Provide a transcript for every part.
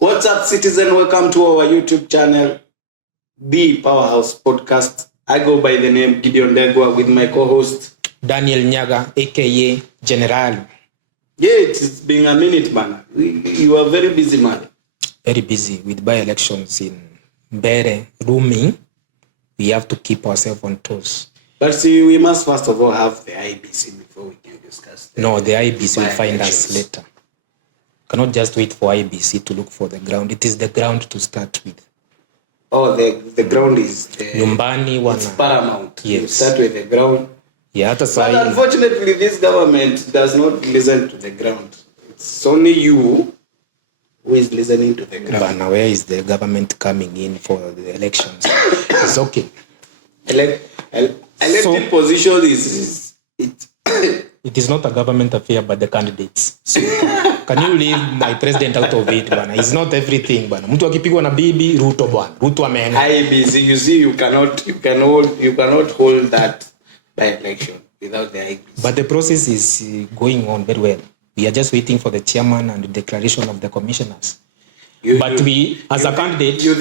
What's up, citizen? Welcome to our YouTube channel, The Powerhouse Podcast. I go by the name Gideon Degwa with my co-host Daniel Nyaga, aka General. Yeah, it's been a minute, man. You are very busy, man. Very busy with by-elections in Mbeere looming. We have to keep ourselves on toes. But see, we must first of all have the IBC before we can discuss. The IBC will find us later. Cannot just wait for IBC to look for the ground. It is the ground to start with. Oh, the ground is Nyumbani it's paramount. Yes. You start with the ground. Yeah, but unfortunately, this government does not listen to the ground. It's only you who is listening to the ground. But now where is the government coming in for the elections? It's okay. Elected position is it is not a government affair, but the candidates. So, can you leave my president out of it, bana? It's not everything, bana. Mtu akipigwa na bibi, Ruto bwana. Ruto ameenda. IBC, you see, you cannot hold that by election without the IBC. But the process is going on very well. We are just waiting for the chairman and the declaration of the commissioners. As a candidate, you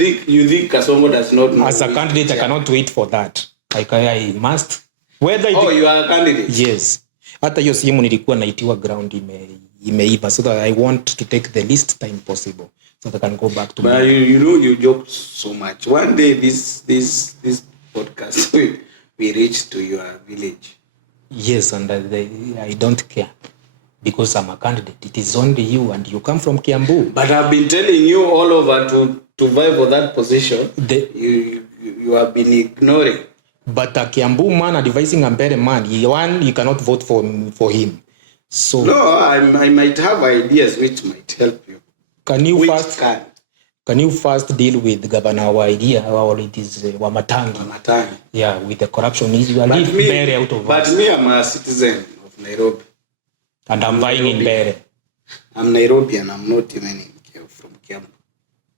think Kasongo does not know? As a candidate, I cannot wait for that. I must. You are a candidate? Yes. Hata hiyo simu nilikuwa naitiwa ground imeiva, so that I want to take the least time possible so that I can go back to. But you joke so much. One day this podcast we reach to your village. Yes, and I don't care because I'm a candidate. It is only you, and you come from Kiambu. But I've been telling you all over to vie for that position. You have been ignoring. But a Kiambu man advising a Mbeere man, you cannot vote for him. So no, I might have ideas which might help you. Can you first deal with Governor Waigia, or it is Wamatangi? Yeah, with the corruption issue. But me, I'm a citizen of Nairobi. And I'm buying in Mbeere. I'm Nairobian, I'm not even from Kiambu.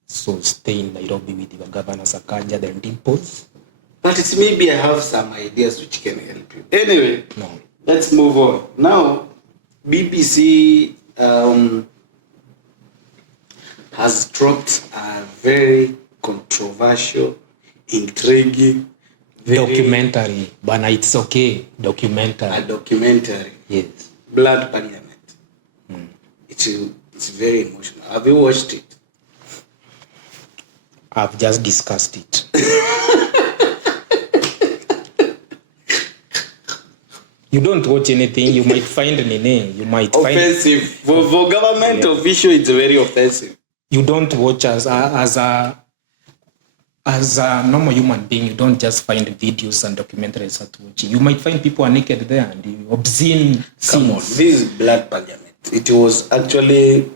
So stay in Nairobi with your Governor Sakaja, the Dimples. But it's maybe I have some ideas which can help you. Anyway, no. Let's move on. Now, BBC has dropped a very controversial, intriguing documentary. But it's okay. Documentary. A documentary. Yes. Blood Parliament. It's very emotional. Have you watched it? I've just discussed it. You don't watch anything, you might find Nene. You might offensive. For government official, it's very offensive. You don't watch as a normal human being. You don't just find videos and documentaries to watch. You might find people are naked there and obscene scenes. Come on, this is Blood Parliament. It was actually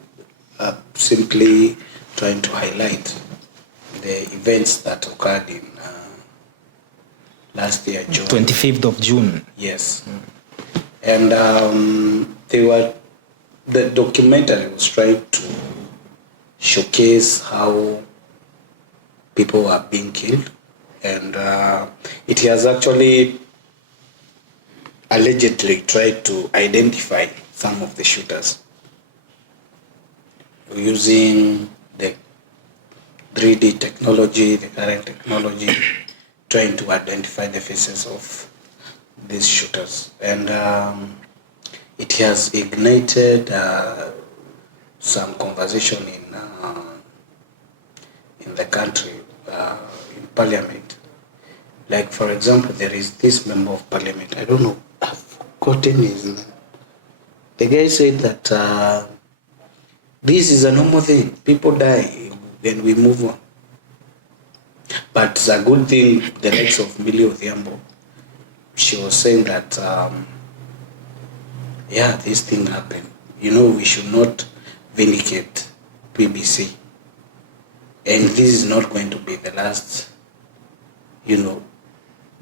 simply trying to highlight the events that occurred in last year, June. 25th of June. Yes. And the documentary was trying to showcase how people are being killed. And it has actually allegedly tried to identify some of the shooters using the 3D technology, the current technology, trying to identify the faces of these shooters. And it has ignited some conversation in the country, in Parliament. Like, for example, there is this member of Parliament, I don't know, I've forgotten his name. The guy said that this is a normal thing. People die, then we move on. But it's a good thing, the likes of Millie Odhiambo, she was saying that, this thing happened. We should not vindicate BBC. And this is not going to be the last,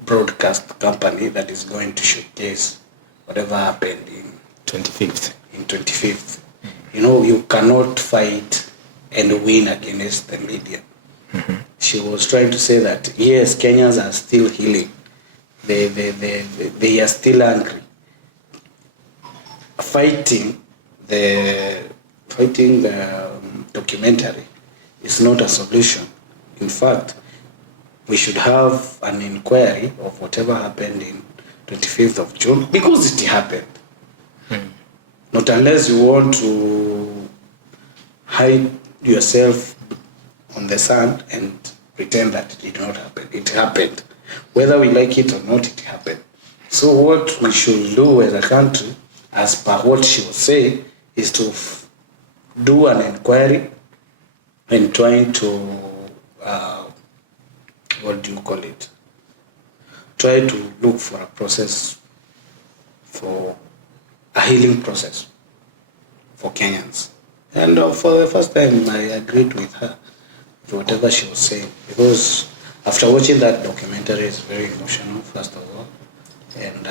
broadcast company that is going to showcase whatever happened in 25th. In 25th. You cannot fight and win against the media. Mm-hmm. She was trying to say that, yes, Kenyans are still healing. They are still angry. Fighting the documentary is not a solution. In fact, we should have an inquiry of whatever happened in 25th of June, because it happened. Not unless you want to hide yourself on the sand and pretend that it did not happen. It happened. Whether we like it or not, it happened. So what we should do as a country, as per what she was saying, is to do an inquiry and trying to, what do you call it? Try to look for a process, for a healing process for Kenyans. And for the first time, I agreed with her, with whatever she was saying, because after watching that documentary, it's very emotional, first of all. And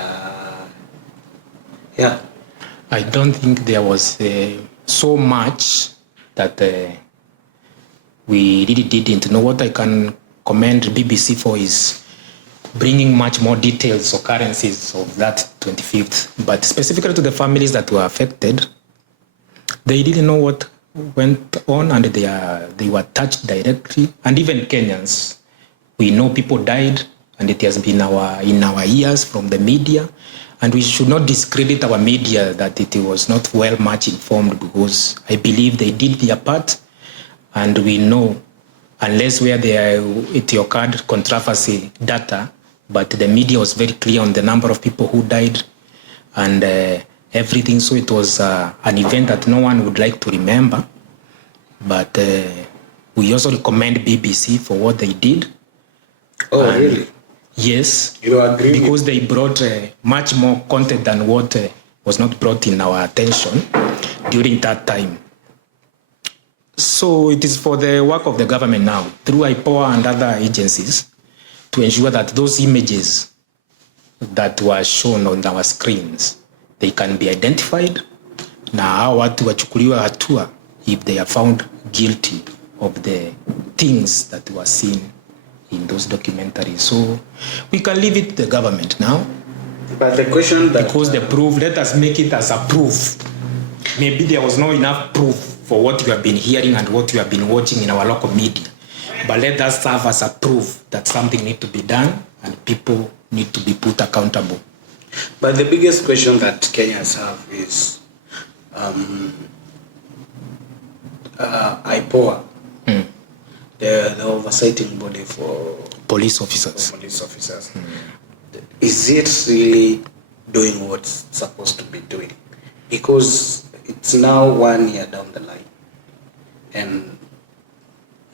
yeah. I don't think there was so much that we really didn't know. What I can commend BBC for is bringing much more details, occurrences of that 25th. But specifically to the families that were affected, they didn't know what went on, and they were touched directly. And even Kenyans, we know people died, and it has been in our ears from the media. And we should not discredit our media that it was not well much informed, because I believe they did their part. And we know, unless where it occurred controversy data, but the media was very clear on the number of people who died and everything. So it was an event that no one would like to remember. But we also recommend BBC for what they did. Oh, and really? Yes. You agree? Because they brought much more content than what was not brought in our attention during that time. So it is for the work of the government now, through IPOA and other agencies, to ensure that those images that were shown on our screens, they can be identified. Na hao watu wachukuliwe hatua if they are found guilty of the things that were seen in those documentaries. So we can leave it to the government now. But the question that... Because the proof, let us make it as a proof. Maybe there was not enough proof for what you have been hearing and what you have been watching in our local media. But let us serve as a proof that something needs to be done and people need to be put accountable. But the biggest question that Kenyans have is IPOA, the oversighting body for police officers. Is it really doing what it's supposed to be doing? Because it's now 1 year down the line, and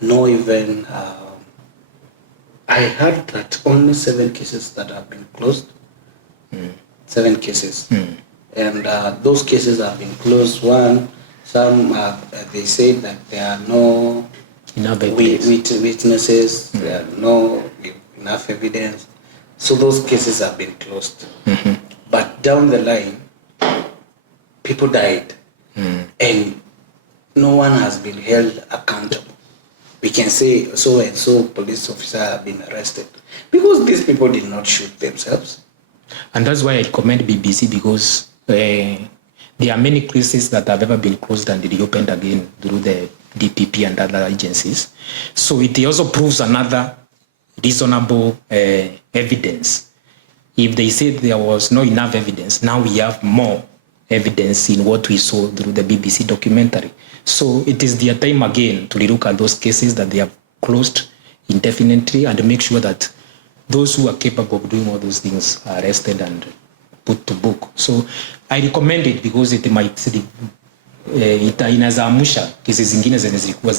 no even I heard that only 7 cases that have been closed. 7 cases. And those cases have been closed. Some they say that there are no witnesses, there are no enough evidence, so those cases have been closed. But down the line, people died, and no one has been held accountable. We can say so and so police officer have been arrested because these people did not shoot themselves. And that's why I commend BBC, because there are many cases that have ever been closed and reopened again through the DPP and other agencies. So it also proves another reasonable evidence. If they said there was not enough evidence, now we have more evidence in what we saw through the BBC documentary. So it is their time again to look at those cases that they have closed indefinitely and make sure that those who are capable of doing all those things are arrested and put to book. So I recommend it because it might inaweza amusha kesi zingine zenye zilikuwa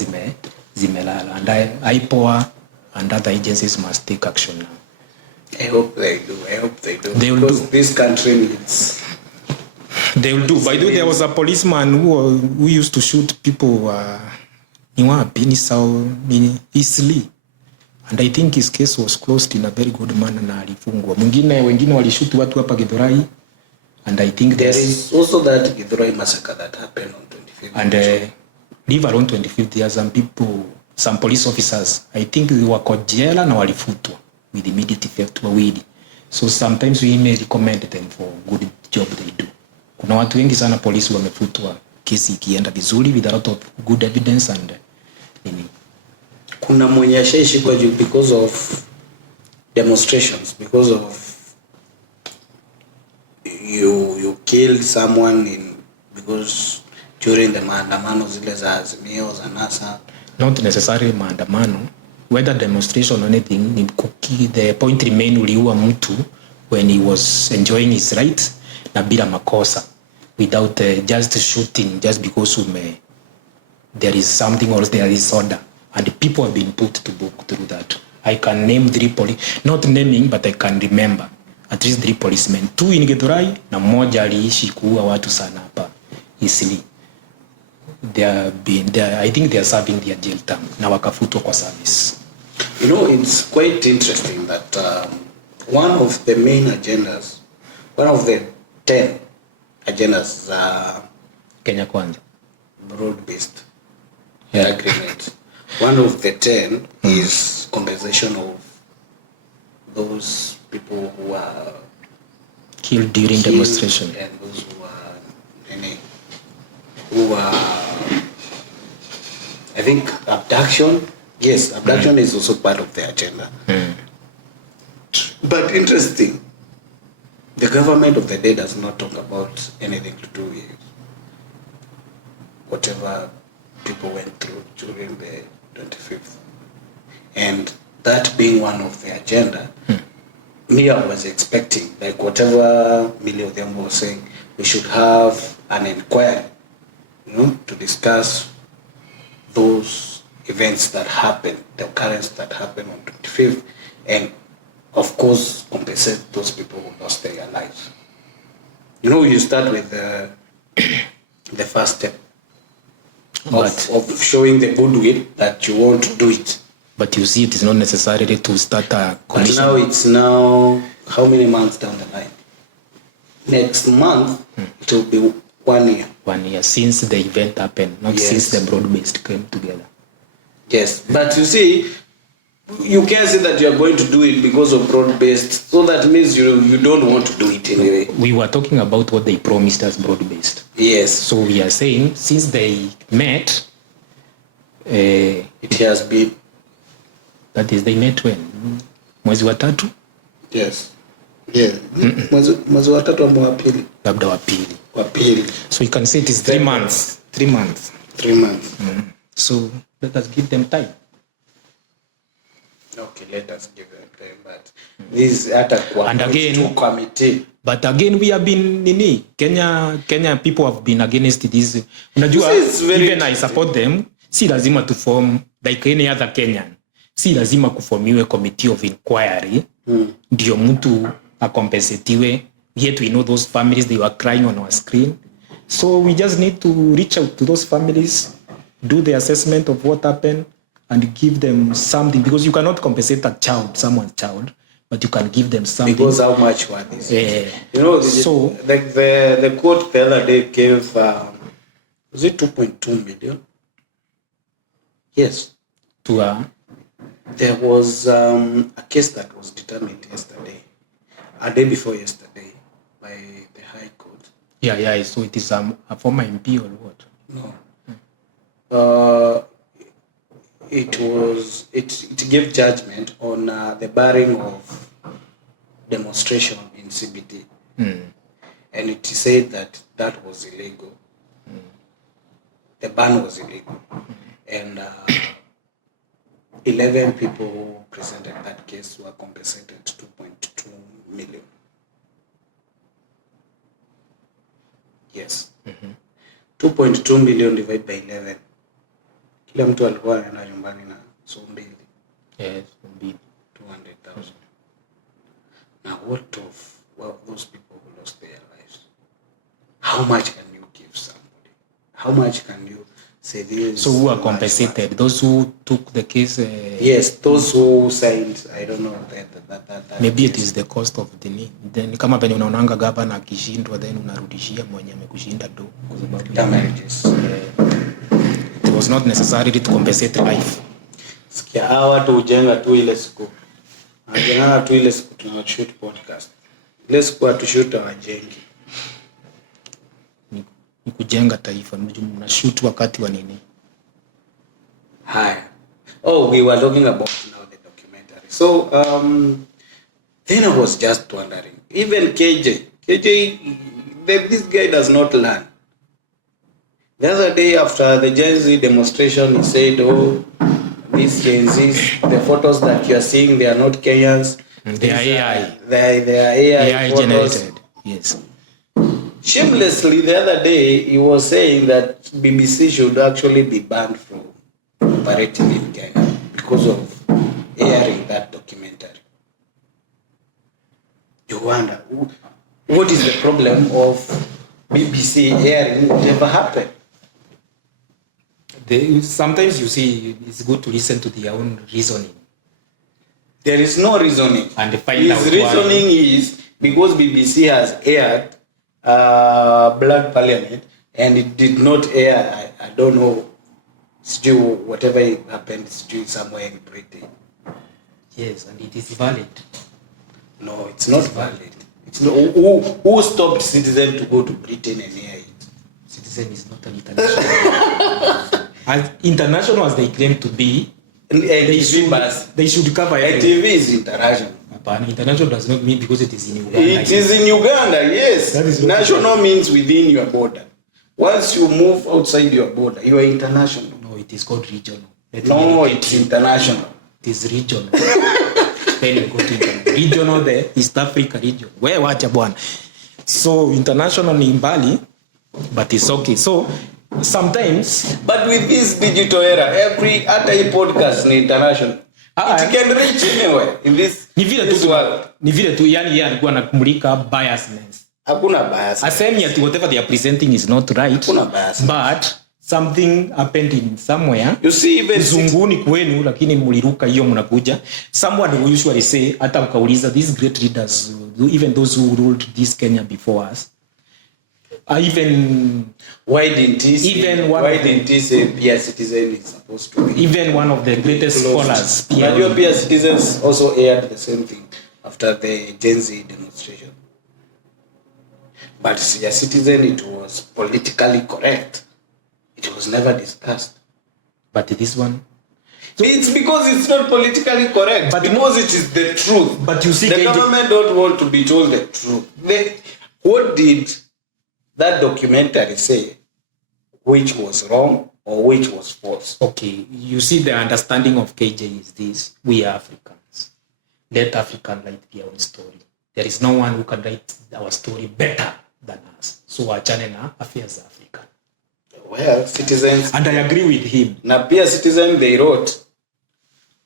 zimelala, and IPOA and other agencies must take action now. I hope they do. They will because do. This country needs... They will do. By the way, there was a policeman who used to shoot people in Eastleigh. And I think his case was closed in a very good manner na alifungwa. Wengine walishoot watu hapa Githurai, and I think there is also that Githurai massacre that happened on 25th. And leave alone 25th, there are some people, some police officers, I think they were caught jela na walifutwa with immediate effect wawili. So sometimes we may recommend them for good job they do. Kuna watu wengi sana polisi wamefutwa kesi ikienda vizuri with a lot of good evidence and kuna mwenye ashaishikwa juu because of demonstrations, because of you killed someone because during the maandamano zile za Azimio za NASA. Not necessarily maandamano, whether demonstration or anything, ni the point remain uliua mtu when he was enjoying his rights na bila makosa, without just shooting just because there is something or there is order, and people have been put to book through that. I can name 3 not naming, but I can remember at least 3 policemen, 2 in Githurai na mmoja aliishi kuua watu sana hapa Eastleigh. I think they are serving their jail term na wakafutwa kwa service. You know, it's quite interesting that one of the main agendas, one of the 10 agendas Kenya Kwanza broad-based agreement. One of the 10 is compensation of those people who are killed during demonstration, and those who are I think abduction. Yes, abduction is also part of the agenda. But interesting, the government of the day does not talk about anything to do with whatever people went through during the 25th. And that being one of the agenda, me, I was expecting, like whatever Millie Odhiambo was saying, we should have an inquiry, to discuss those events that happened, the occurrence that happened on 25th, and of course compensate those people who lost their lives. You start with the first step of showing the goodwill that you want to do it. But you see, it is not necessary to start a commission. But now it's how many months down the line? Next month, it will be 1 year. 1 year since the event happened, not since the broad-based came together. Yes, but you see, you can't say that you are going to do it because of broad-based, so that means you don't want to do it anyway. We were talking about what they promised as broad-based. Yes. So we are saying, since they met, it has been. That is, they met when? Mwezi wa 3? Yes. Yeah. Mwezi wa 3 ama wa pili? Labda wa pili. Wa pili. So you can say it is 3 months. 3 months. 3 months. So let us give them time. Okay, let us give them time. But this and again, committee. But again, we have been Kenya people have been against this. Unajua, even I support them. Si lazima to form like any other Kenyan. Si lazima kuformiwe committee of inquiry. Ndio mtu akompensetiwe. Yet we know those families, they were crying on our screen. So we just need to reach out to those families, do the assessment of what happened, and give them something, because you cannot compensate someone's child, but you can give them something. Because how much were this? So like the court the other day gave was it 2.2 million? Yes. There was a case that was determined yesterday, a day before yesterday, by the High Court. Yeah. So it is a former MP or what? No. It gave judgment on the barring of demonstration in CBD. And it said that was illegal. The ban was illegal. And 11 people who presented that case were compensated 2.2 million. Yes. 2.2 million divided by 11. Kila mtu alikuwa anaenda nyumbani na so mbili. Yes, 200,000. Now what of those people who lost their lives? How much can you give somebody? How much can you say this? So who are compensated? Those who took the case? Yes, those who signed, I don't know. That maybe it is the cost of the need. Then kama penye unaonanga gavana akishindwa, then unarudishia mwenye amekushinda do kwa sababu damages. It was not necessary to compensate life. Sikia hawa watu ujenga tu ile siku. Ajenga tu ile siku tunashoot podcast. Ile siku atushoot wajengi. Ni kujenga taifa, mnashoot wakati wa nini? Haya. Oh, we were talking about now the documentary. So then I was just wondering, even KJ, this guy does not learn. The other day after the Gen Z demonstration, he said, oh, these Gen Zs, the photos that you are seeing, they are not Kenyans. They are AI. They are AI photos. Generated. Yes. Shamelessly, the other day, he was saying that BBC should actually be banned from operating in Kenya because of airing that documentary. You wonder, what is the problem of BBC airing whatever happened? Sometimes you see it's good to listen to their own reasoning. There is no reasoning. And find His out reasoning why. is because BBC has aired Black Parliament and it did not air, I don't know, still whatever happened still somewhere in Britain. Yes, and it is valid. No, it's not valid. It's no, who stopped Citizen to go to Britain and air it? Citizen is not an international. As international as they claim to be, they should cover everything. TV is international. But international does not mean because it is in Uganda. It is in Uganda, yes. That is national means within your border. Once you move outside your border, you are international. No, it is called regional. No, it's international. It is regional. Then you go to international. Regional, the East Africa region. Where wacha bwana. So international ni mbali, but it's okay. So sometimes, but with this digital era, every podcast ni international. It can reach anywhere in this world. Ni vile tu yani yeye alikuwa anakumulika biasness. Hakuna bias. Asemi ati whatever they are presenting is not right. Hakuna bias. But something happened in somewhere. You see, even zunguni kwenu lakini mliruka hiyo mnakuja. Someone will usually say hata ukauliza these great leaders, even those who ruled this Kenya before us. Even why didn't he say Peer Citizen is supposed to be? Even one of the greatest scholars, Peer Citizens also aired the same thing after the Gen Z demonstration. But Peer Citizen, it was politically correct. It was never discussed. But this one? It's because it's not politically correct. But because it is the truth. But you see, the government don't want to be told the truth. What did that documentary say which was wrong or which was false? Okay, you see the understanding of KJ is this: we are Africans. Let Africans write their own story. There is no one who can write our story better than us. So achane na affairs of Africa. Well, citizens, and I agree with him. Na Peer Citizen they wrote,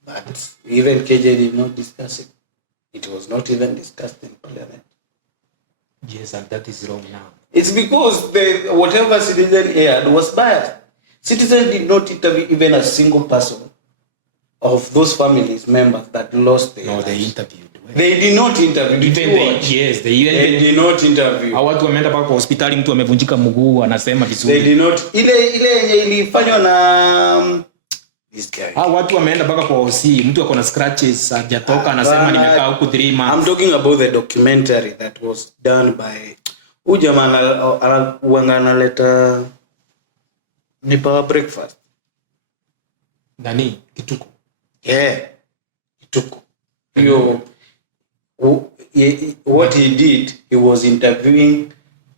but even KJ did not discuss it. It was not even discussed in Parliament. Yes, and that is wrong now. It's because whatever Citizen aired was biased. Citizen did not interview even a single person of those families members that lost their lives. No, they interviewed. They did not interview. They did not interview. Watu wameenda paka kwa hospitali, mtu amevunjika mguu anasema vizuri. They did not. Ile ilifanywa na this guy. Watu wameenda paka kwa OC, mtu ako na scratches hajatoka anasema nimekaa huku 3 months. I'm talking about the documentary that was done by jamaa analeta ni Power Breakfast. Nani? Kituko. Yeah. Kituko. What he did, he was interviewing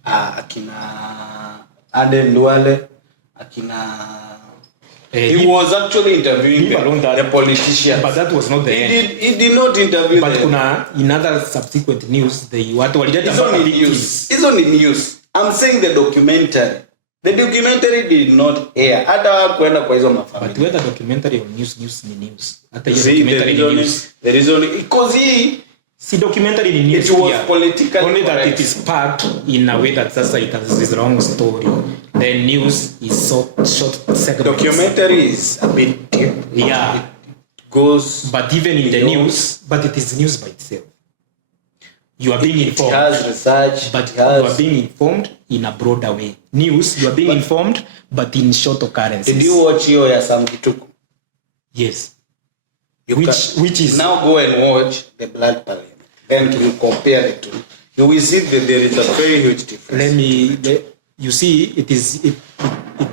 akina Aden Duale, he was actually interviewing the politicians. But that was not the end. He did not interview them. But kuna in other subsequent news, watu walileta it's only news. I'm saying the documentary. The documentary did not air. Hata kwenda kwa hizo mafamilia. But whether documentary or news ni news. Hata hiyo documentary ni news. There is only because see documentary ni news. It was politically only correct. That it is packed in a way that sasa it has this wrong story. The news is short segments. Documentary is a bit deep. Yeah. It goes. But even in the news, but it is news by itself. You are being informed. It has research. But you are being informed in a broader way. News, you are being informed, but in short occurrences. Did you watch hiyo ya Sam Kituku? Yes. Which is now go and watch the Black Parliament. Then to compare the two, you will see that there is a very huge difference. You see,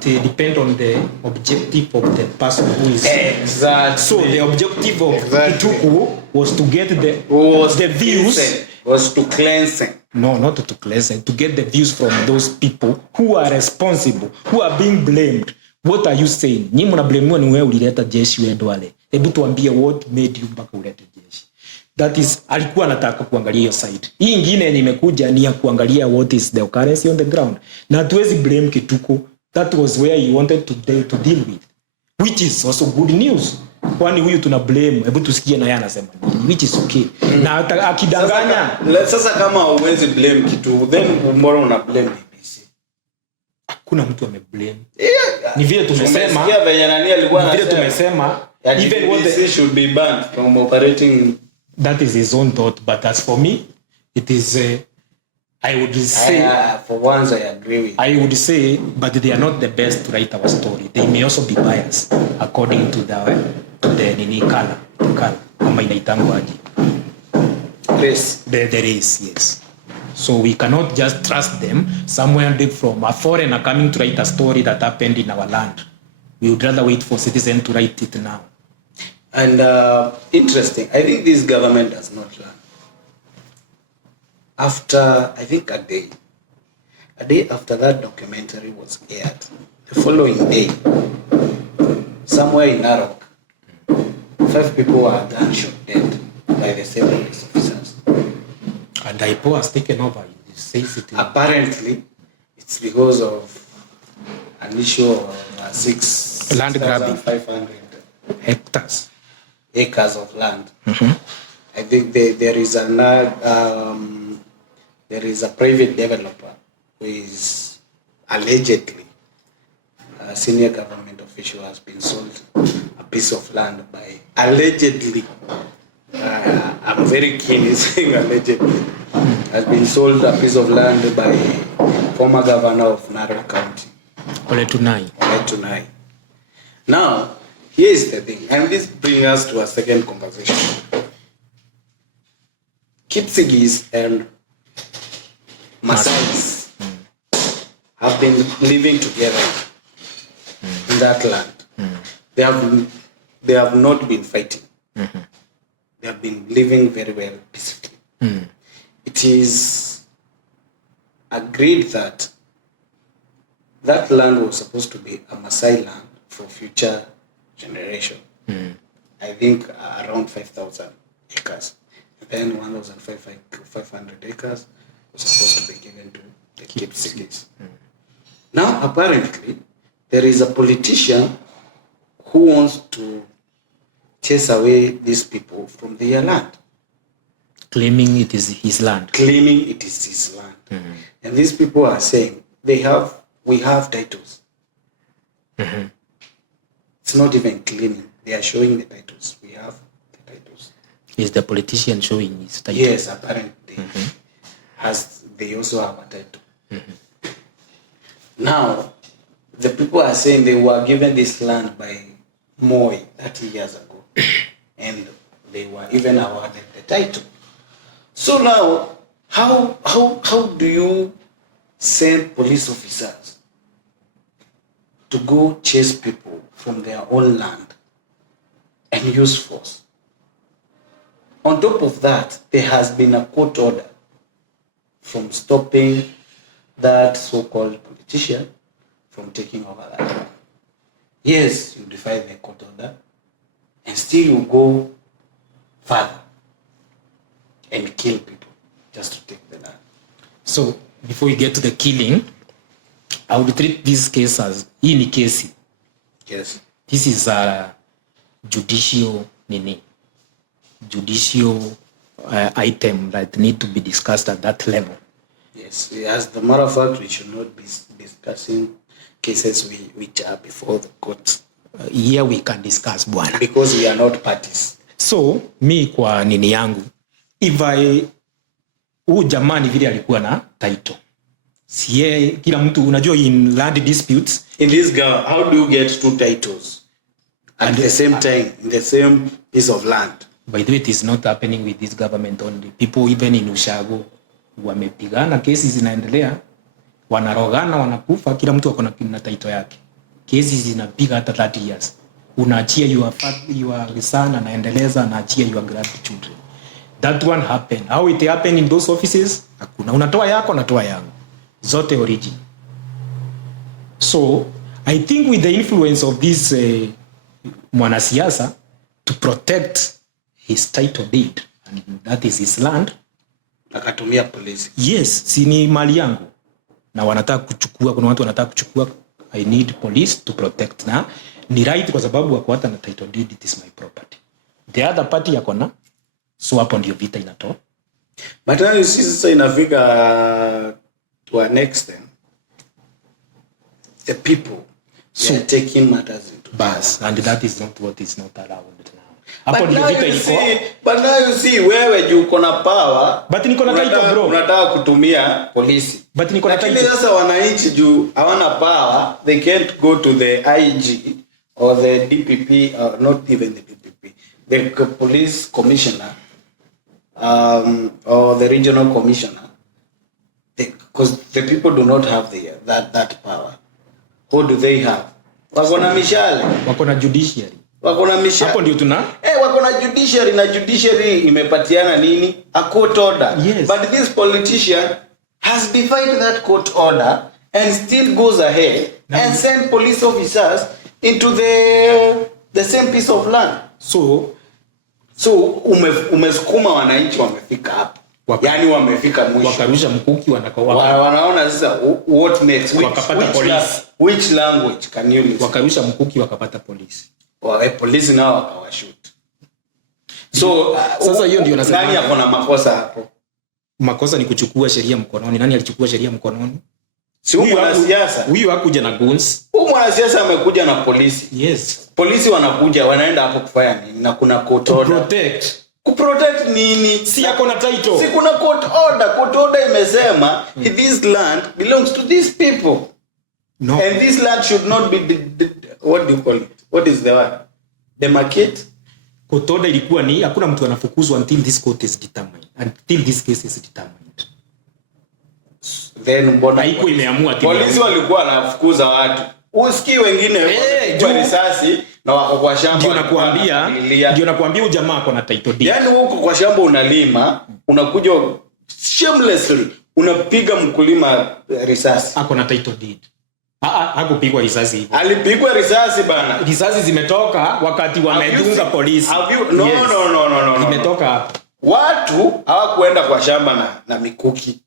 depends on the objective of the person who is. Exactly. So the objective of Kituku was to get the views. Was to cleanse. No, not to cleanse, to get the views from those people who are responsible, who are being blamed. What are you saying? Nyinyi mnablamiwa ni wewe ulileta jeshi wewe Duale. Hebu tuambie what made you mpaka ulete jeshi. That is, alikuwa anataka kuangalia hiyo side. Hii nyingine yenye imekuja ni ya kuangalia what is the occurrence on the ground. Na hatuwezi blame Kituku. That was where he wanted to deal with. Which is also good news. Kwani huyu tuna blame, hebu tusikie na yeye anasema nini, which is okay. Na akidanganya. Sasa kama huwezi blame Kituku, then mbona una blame BBC? Hakuna mtu ameblame. Ni vile tumesema. Umesikia venye nani alikuwa anasema. Vile tumesema. Even what they should be banned from operating. That is his own thought, but as for me, it is. I would say. For once, I agree with you. I would say, but they are not the best to write our story. They may also be biased according to the nini color. Kama inaitangwa aje. Race. The race, yes. So we cannot just trust them somewhere from a foreigner coming to write a story that happened in our land. We would rather wait for citizens to write it now. And interesting, I think this government does not learn. After, I think a day after that documentary was aired, the following day, somewhere in Narok, 5 people were gunshot dead by the same police officers. And IPO has taken over. It says it. Apparently, it's because of an issue of 6,500 hectares. Acres of land. Mm-hmm. I think there is a private developer who is allegedly a senior government official has been sold a piece of land by allegedly. I'm very keen in saying allegedly. Has been sold a piece of land by former governor of Narok County. Ole Tunai. Now, here's the thing, and this brings us to a second conversation. Kipsigis and Maasais have been living together in that land. They have not been fighting. They have been living very well peacefully. It is agreed that that land was supposed to be a Maasai land for future generation. I think around 5,000 acres. Then 1,500 acres was supposed to be given to the Kipsigis. Now, apparently, there is a politician who wants to chase away these people from their land. Claiming it is his land. And these people are saying, we have titles. It's not even claiming. They are showing the titles. We have the titles. Is the politician showing his title? Yes, apparently. As they also have a title. Now, the people are saying they were given this land by Moi 30 years ago. And they were even awarded the title. So now, how do you send police officers to go chase people from their own land and use force? On top of that, there has been a court order from stopping that so-called politician from taking over that land. Yes, you defy the court order, and still you go further and kill people just to take the land. So, before we get to the killing, I would treat this case as in case. Yes. This is a judicial item that need to be discussed at that level. Yes. As the matter of fact, we should not be discussing cases which are before the court. Here we can discuss, bwana. Because we are not parties. So, mi kwa nini yangu, if huu jamani vile alikuwa na title. Siye, kila mtu, unajua in land disputes. In this girl, how do you get 2 titles at the same time, in the same piece of land? By the way, it is not happening with this government only. People even in Ushago, wamepigana, kesi zinaendelea. wanarogana, wanakufa, kila mtu akona na title yake. Kesi zinapiga hata 30 years. Unaachia your son, anaendeleza, anaachia your grandchildren. That one happened. How it happened in those offices? Hakuna. Unatoa yako, natoa yangu. Zote origin. So, I think with the influence of this mwanasiasa to protect his title deed, and that is his land, akatumia polisi. Yes, si ni mali yangu. Na wanataka kuchukua, kuna watu wanataka kuchukua. I need police to protect. Na ni right kwa sababu wako hata na title deed, it is my property. The other party yako na, so hapo ndio vita inatoa. But now you see, sasa inafika to an extent, the people so are taking matters into bus, and that is not what is not allowed now. Hapo ndio vita iko. But now you see, wewe juu uko na power, but niko na title bro, unataka kutumia polisi. But niko na title. Lakini sasa wananchi juu hawana power, they can't go to the IG or the DPP, or not even the DPP, the police commissioner, or the regional commissioner, because the people do not have that power. Who do they have? Wako na mishale, wako na judiciary, wako na mishale. Hapo ndio tuna wako na judiciary, na judiciary imepatiana nini? A court order. Yes. But this politician has defied that court order and still goes ahead and send police officers into the same piece of land. So umesukuma wananchi wamefika hapo. Yaani wamefika mwisho. Wakarusha mkuki, wanaona sasa what next? Wakapata police. Which language can you listen? Wakarusha mkuki, wakapata polisi. Polisi nao wakawashoot. So sasa hiyo ndio nasema, nani ako na makosa hapo? Makosa ni kuchukua sheria mkononi. Nani alichukua sheria mkononi? Si huyu mwanasiasa. Huyu hakuja na guns. Huyu mwanasiasa amekuja na polisi. Yes. Polisi wanakuja, wanaenda hapo kufanya nini? Na kuna court order. Kuprotect nini? Si yako na title. Si kuna court order. Court order imesema this land belongs to these people. No. And this land should not be what do you call it? What is the word? Demarcate. Court order ilikuwa ni hakuna mtu anafukuzwa until this court is determined. Until this case is determined. Then mbona haiko imeamua timu. Polisi walikuwa wanafukuza watu. Usikii wengine kwa risasi na wako kwa shamba. Ndio nakuambia ujamaa ako na title deed. Yaani huko kwa shamba unalima, unakuja shamelessly unapiga mkulima risasi. Ako na title deed. Hakupigwa risasi hivyo. Alipigwa risasi bana. Risasi zimetoka wakati wamedunga polisi. No. Zimetoka hapo. Watu hawakuenda kwa shamba na mikuki.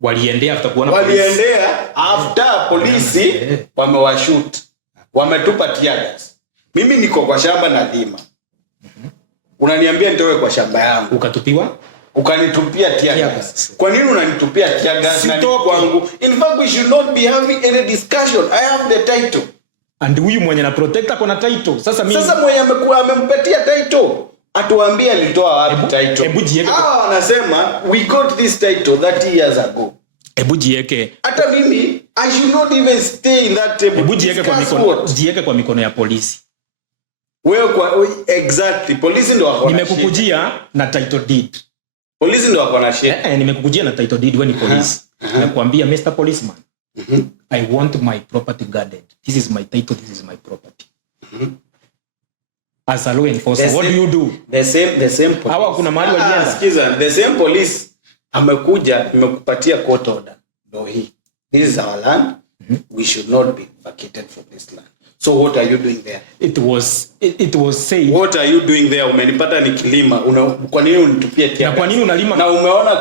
Waliendea after kuona polisi. Waliendea after polisi wamewashoot. Wametupa tear gas. Mimi niko kwa shamba na lima. Unaniambia nitoe kwa shamba yangu. Ukatupiwa? Ukanitupia tear gas. Kwa nini unanitupia tear gas na kwangu? In fact, we should not be having any discussion. I have the title. And huyu mwenye na protector kuna title. Sasa mwenye amempatia title. Atuambie alitoa wapi title. Hebu jiweke. Wanasema we got this title 30 years ago. Hebu jiweke. Hata mimi I should not even stay in that table. Hebu jiweke kwa mikono ya polisi. Wewe exactly. Polisi ndio wako na shida. Nimekukujia na title deed. Polisi ndio wako na shida. Nimekukujia na title deed, wewe ni polisi. Nakwambia Mr. Policeman. I want my property guarded. This is my title, this is my property. As a law enforcer, what do you do? The same police. Hawa kuna mahali walienda. Sikiza, the same police amekuja nimekupatia court order. No, this is our land. We should not be vacated from this land. So what are you doing there? It was said. What are you doing there? Umenipata nikilima. Kwa nini unitupie tia? Na kwa nini unalima? Na umeona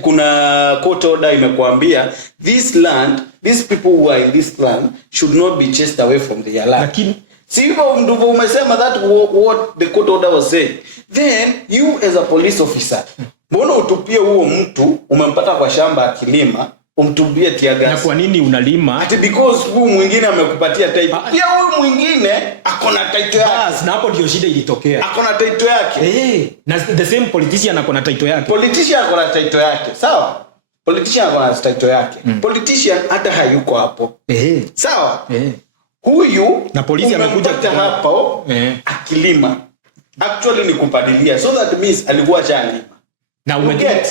kuna court order imekuambia this land, these people who are in this land should not be chased away from their land. Lakini si hivyo ndivyo umesema that what the court order was saying. Then you as a police officer, mbona utupie huo mtu umempata kwa shamba akilima? Umtubie tia gas. Na kwa nini unalima? Ati because huyu mwingine amekupatia title. Pia huyu mwingine akona title yake. Na hapo ndio shida ilitokea. Akona title yake. Na the same politician akona title yake. Politician akona title yake. Sawa? Politician akona title yake. Politician hata hayuko hapo. Sawa? Huyu na polisi amekuja hapo akilima. Actually ni kupadilia. So that means alikuwa shalima. Na umeget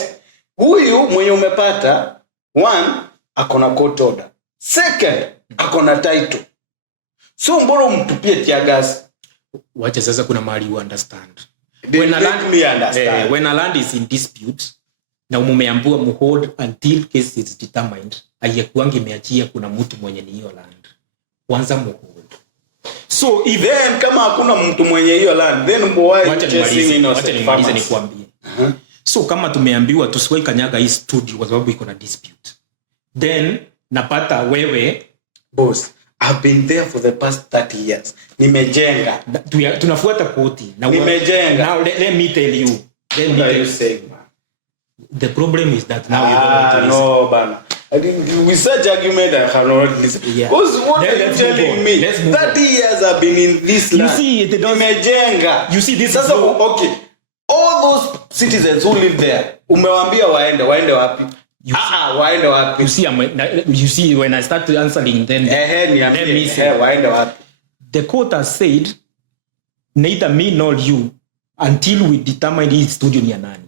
huyu mwenye umepata one akona court order. Second, akona title. So mbona umtupie tear gas? Wacha sasa kuna mahali you understand. When a land is in dispute na mumeambiwa muhold until case is determined, ayekuangi imeachia kuna mtu mwenye ni hiyo land. Kwanza muhold. So if then kama hakuna mtu mwenye hiyo land, then why chasing innocent farmers? Nikwambie. So kama tumeambiwa tusiwahi kanyaga hii studio kwa sababu iko na dispute, then napata wewe boss, I've been there for the past 30 years. Nimejenga. Tunafuata koti. Nimejenga. Now let me tell you. What are you saying, man? The problem is that now you don't want to listen. No, man. I think with such argument I cannot listen. Yeah. Because what are you telling me? 30 years I've been in this land. You see, Nimejenga. You see this. Sasa, okay. All those citizens who live there, umewambia waende wapi? Waende wapi? You see when I start answering then let me say waende wapi? The court has said neither me nor you until we determine hii studio ni ya nani.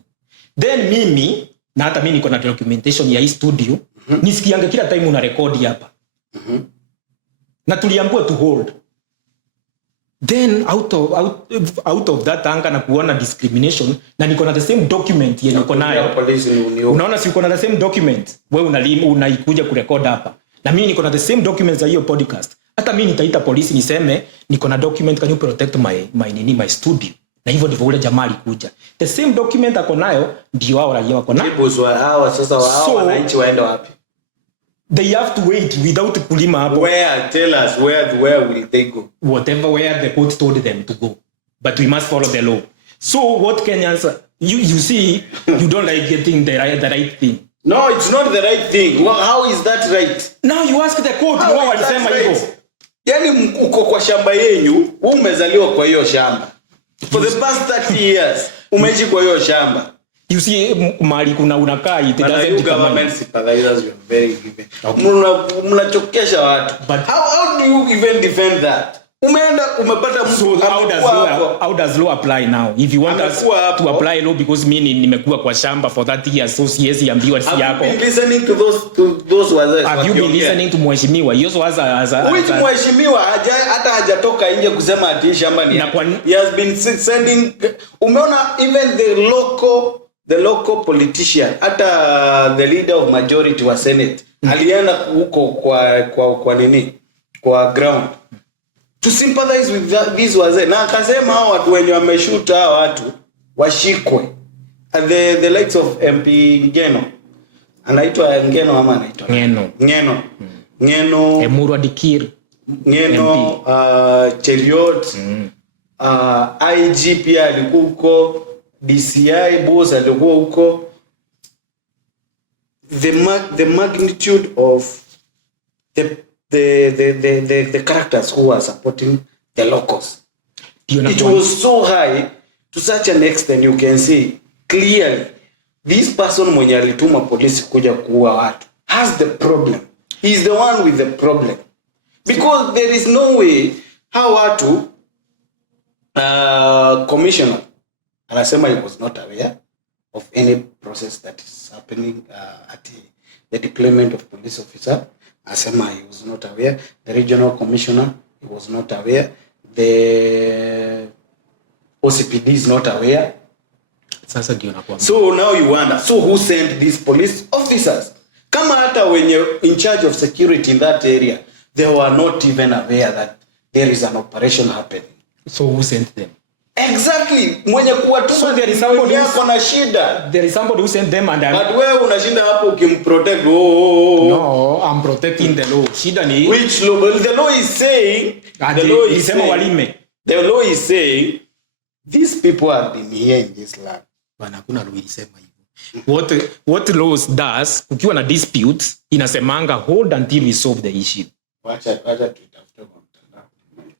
Then mimi na hata mimi niko na documentation ya hii studio, nisikianga kila time una record hapa. Na tuliambiwa to hold. Then out of that anga na kuona discrimination na niko na the same document yenye niko nayo. Unaona si uko na the same document. Wewe unaikuja kurekod hapa. Na mimi niko na the same documents za hiyo podcast. Hata mimi nitaita polisi niseme niko na document, can you protect my studio? Na hivyo ndivyo ule jamaa alikuja. The same document ako nayo ndio wao raia wako na. Sasa wao wananchi waende wapi? They have to wait without kulima hapo. Where? Tell us where will they go? Where the court told them to go. But we must follow the law. So what Kenyans, you see, you don't like getting the right thing. No, it's not the right thing. Well, how is that right? Now you ask the court. Wao walisema hivyo. Yaani uko kwa shamba yenu, wewe umezaliwa kwa hiyo shamba. For the past 30 years, umeishi kwa hiyo shamba. You see, mali kuna unakaa it doesn't government sympathizers, you are very given. Mnachokesha watu. But how do you even defend that? Umepata mtu. So how does law apply now? If you want us to apply law because mimi nimekuwa kwa shamba for 30 years, so siwezi ambiwa si yako. Have you been listening to those wazee? Have you been listening to mheshimiwa? Hiyo which mheshimiwa hata hajatoka nje kusema ati shamba ni. He has been sending. Umeona even the local politician, hata the leader of majority wa Senate, alienda huko kwa nini? Kwa ground to sympathize with these wazee. Na akasema hao watu wenye wameshuta hao watu washikwe. And the likes of MP Ngeno. Anaitwa Ngeno ama anaitwa Ngeno. Emurwa Dikir. Ngeno, Cheriot. IG pia alikuwa huko. DCI boss alikuwa huko. The magnitude of the characters who are supporting the locals. It was so high to such an extent you can see clearly this person mwenye alituma polisi kuja kuua watu has the problem. He is the one with the problem. Because there is no way how watu commissioner anasema he was not aware of any process that is happening at the deployment of police officer. Asema he was not aware. The regional commissioner, he was not aware. The OCPD is not aware. Sasa ndio nakwambia. So now you wonder, so who sent these police officers? Kama hata when you're in charge of security in that area, they were not even aware that there is an operation happening. So who sent them? Exactly. Mwenye kuwatuma. So there is somebody yako na shida. There is somebody who sent them and but wewe unashinda hapo ukimprotect. No, I'm protecting the law. Shida ni which law? The law is saying the law is saying these people have been here in this land. Bana kuna law ilisema hivyo. What laws does ukiwa na disputes inasemanga hold until we solve the issue. Wacha tutafute kwa mtandao.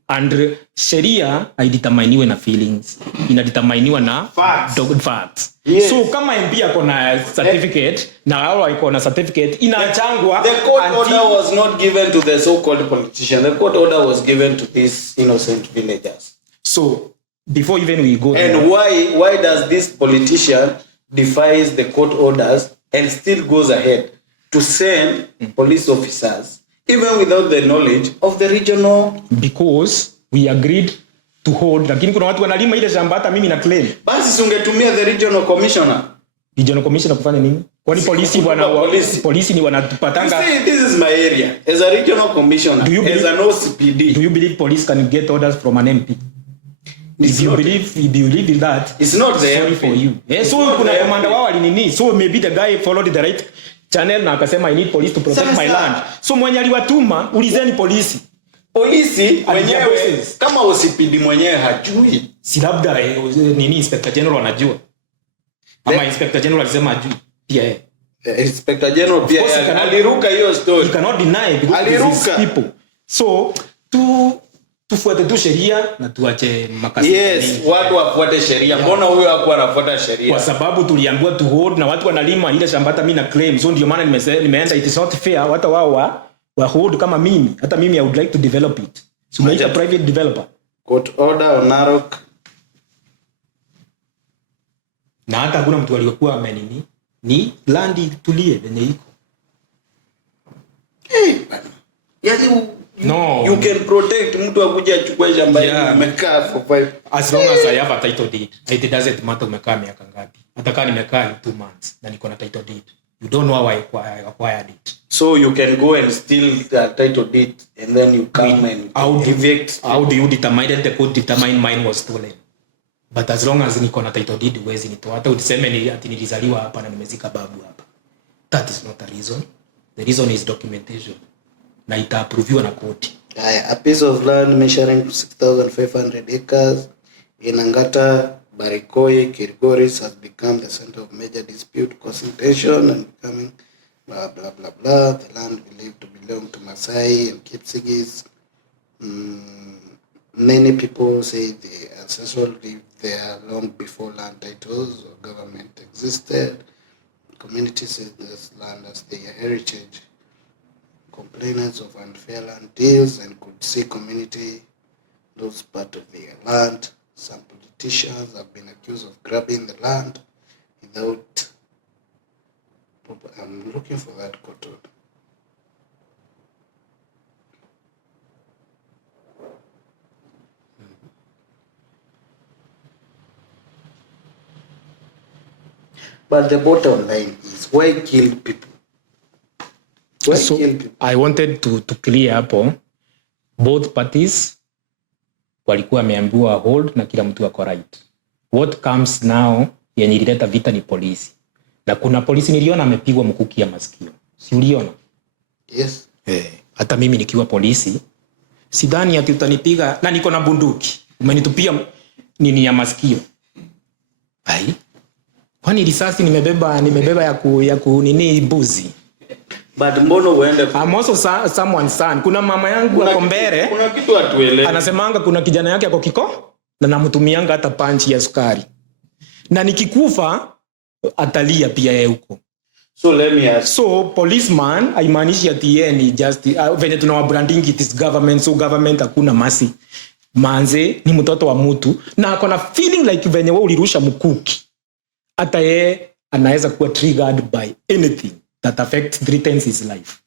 And sheria haideterminiwe na feelings, inadeterminiwa na facts. Yes. So kama MP ako na certificate na wao iko na certificate inachangwa. The court order was not given to the so-called politician. The court order was given to these innocent villagers. So before even we go and there, why does this politician defies the court orders and still goes ahead to send police officers even without the knowledge of the regional, because we agreed to hold, lakini kuna watu wanalima ile shamba hata mimi na claim. Basi ungetumia the regional commissioner. Regional commissioner kufanya nini? Kwani polisi ni wanatupatanga. You see, this is my area. As a regional commissioner, as an OCPD. Do you believe police can get orders from an MP? If you believe in that, it's not the sorry MP. for you. So kuna commander wao alinini. So maybe the guy followed the right channel na akasema I need police to protect my land. So mwenye aliwatuma ulizeni polisi. Polisi mwenyewe kama OCPD mwenyewe hajui. Si labda nini inspector general anajua. Ama inspector general alisema hajui. Pia Inspector general pia aliruka hiyo story. You cannot deny because people. So tufuate tu sheria na tuache makasi. Yes, watu wafuate sheria. Mbona huyo hakuwa anafuata sheria? Kwa sababu tuliambiwa to hold na watu wanalima ile shamba hata mimi na claim. So ndio maana nimeenda, it is not fair hata wao wa hold kama mimi. Hata mimi I would like to develop it. So make a private developer. Court order on Narok. Na hata hakuna mtu aliyekuwa amenini. Ni land tulie venye iko. Hey, yaani no, you can protect mtu akuje achukue shamba hili umekaa for 5 as long as I have a title deed. It doesn't matter umekaa miaka ngapi. Hata kama nimekaa 2 months na niko na title deed. You don't know how I acquired it. So you can go and steal the title deed and then you come and evict. How do you determine the court determine mine was stolen? But as long as niko na title deed huwezi nitoa. Hata useme ni ati nilizaliwa hapa na nimezika babu hapa. That is not a reason. The reason is documentation. Na ita-approviwa na koti. A piece of land measuring 6,500 acres in Angata, Barikoi, Kilgoris has become the center of major dispute, causing tension and becoming blah blah blah blah. The land believed to belong to Masai and Kipsigis. Many people say the ancestors lived there long before land titles or government existed. Communities say this land as their heritage. Complainants of unfair land deals and could see community lose part of their land. Some politicians have been accused of grabbing the land without. I'm looking for that quote. But the bottom line is why kill people? So I wanted to clear hapo, both parties walikuwa wameambiwa hold na kila mtu ako right. What comes now yenye ilileta vita ni polisi. Na kuna polisi niliona amepigwa mkuki ya masikio. Si uliona? Yes. Hata mimi nikiwa polisi sidhani ati utanipiga na niko na bunduki. Umenitupia nini ya masikio? Ai. Kwani risasi nimebeba ya ku nini buzi. But mbono uende I'm also someone's son. Kuna mama yangu ako mbele. Kuna kitu atuelewe. Anasemanga kuna kijana yake ako kiko na namtumianga hata panchi ya sukari. Na nikikufa atalia pia yeye huko. So let me ask. So policeman haimaanishi ati yeye ni just venye tunawa branding it is government, so government hakuna masi. Manze ni mtoto wa mtu na akona feeling like venye wewe ulirusha mkuki. Hata yeye anaweza kuwa triggered by anything that threatens his life.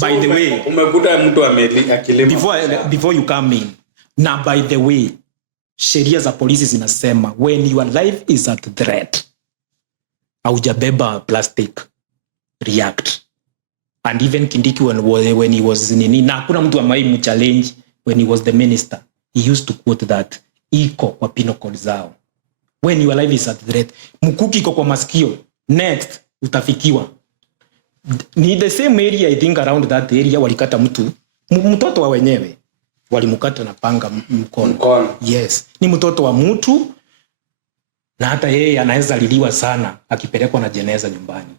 By the way, umekuta mtu akilima before you come in. Na by the way, sheria za polisi zinasema when your life is at threat, haujabeba plastic, react. And even Kindiki when he was nini, na kuna mtu ambaye mchallenge when he was the minister, he used to quote that iko kwa pinnacle zao. When your life is at threat, mkuki iko kwa masikio, next utafikiwa. Ni the same area, I think around that area walikata mtoto wa wenyewe walimkata na panga mkono. Yes, ni mtoto wa mtu na hata yeye anaweza liliwa sana akipelekwa na jeneza nyumbani.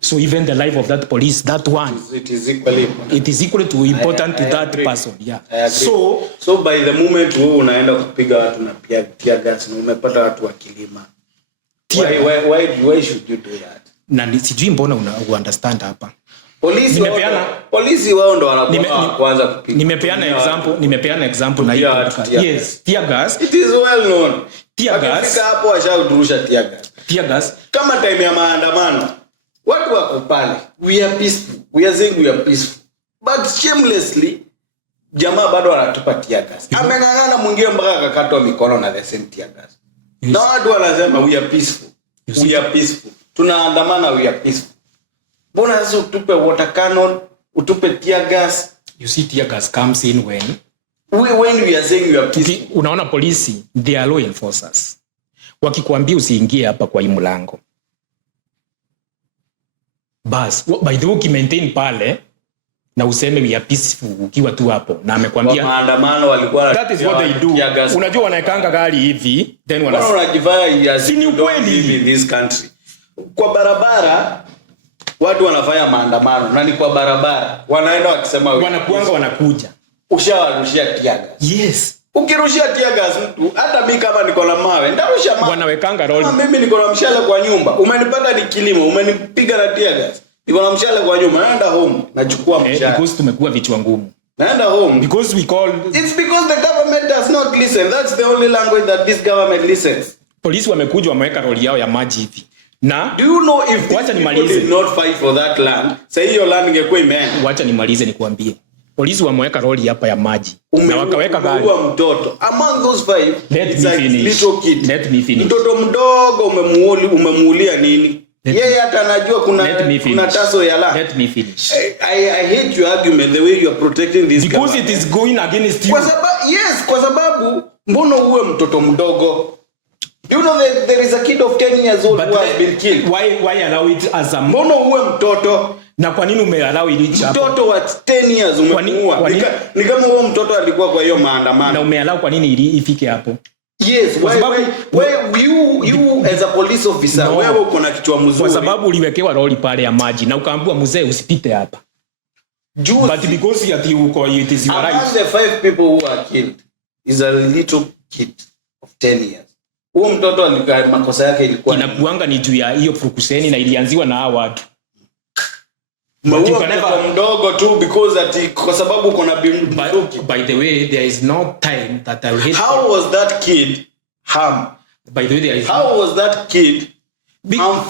So even the life of that police, that one, it is equally important. It is equally to important to that person. Yeah. So by the moment wewe unaenda kupiga watu na pia gas na umepata watu wakilima. Why should you do that? Na sijui mbona understand hapa. Polisi wao ndo wanakuwa kwanza kupiga. Nimepeana example na hiyo. Yes, tear gas. It is well known. Tear gas. Fika hapo washaudurusha tear gas. Tear gas kama time ya maandamano. Watu wako pale. We are peaceful. We are saying we are peaceful. But shamelessly jamaa bado anatupa tear gas. Ameng'ang'ana mwingine mpaka akakatwa mikono na the same tear gas. Na watu wanasema we are peaceful. We are peaceful. Tunaandamana, we are peaceful. Mbona sasa utupe water cannon, utupe tear gas? You see, tear gas comes in when we are saying we are peaceful. Unaona polisi, they are law enforcers. Wakikwambia usiingie hapa kwa hii mlango, bas by the way maintain pale na useme we are peaceful ukiwa tu hapo, na amekwambia maandamano walikuwa, that is what they do. Unajua wanaekanga gari hivi then wanajifanya si kweli in this country. Kwa barabara watu wanafanya maandamano na ni kwa barabara wanaenda wakisema wanakuanga wanakuja ushawarushia tear gas. Yes, ukirushia tear gas mtu, hata mimi kama niko na mawe ndarusha mawe. Wanawekanga roli. Mimi niko na mshale kwa nyumba, umenipata ni kilimo, umenipiga na tear gas, niko na mshale kwa nyumba, naenda home nachukua mshale. Because tumekuwa vichwa ngumu, naenda home because we call it's because the government does not listen. That's the only language that this government listens. Polisi wamekuja wameweka roli yao ya maji hivi. Na do you know if wacha nimalize, did not fight for that land, say hiyo land ingekuwa imeenda. Wacha nimalize nikuambie. Polisi wameweka roli hapa ya maji na wakaweka gari. Umeua mtoto. Among those 5, it's a little kid. Let me finish. Mtoto mdogo umemuulia nini? Yeye hata anajua kuna taso ya land. Let me finish. I hate your argument the way you are protecting this because government. It is going against you. Kwa sababu mbona uwe mtoto mdogo? You know that there is a kid of 10 years old who has been killed. Why allow it as a... Mbona uwe mtoto? Na kwa nini umeallow it hapo? Mtoto wa 10 years umemuua. Ni kama huo mtoto alikuwa kwa hiyo maandamano. Na umeallow kwa nini ifike hapo? Yes, why you as a police officer, wewe uko na kichwa mzuri. Kwa sababu uliwekewa roli pale ya maji na ukaambiwa mzee usipite hapa. But because it is your right. Among the 5 people who are killed is a little kid of 10 years. Huo mtoto alikuwa makosa yake ilikuwa inakuanga ni juu ya hiyo furukuseni na ilianziwa na hao watu. Mdogo tu because kwa sababu kuna by the way there is no time that I will hate. How was that kid harmed? By the way there is was that kid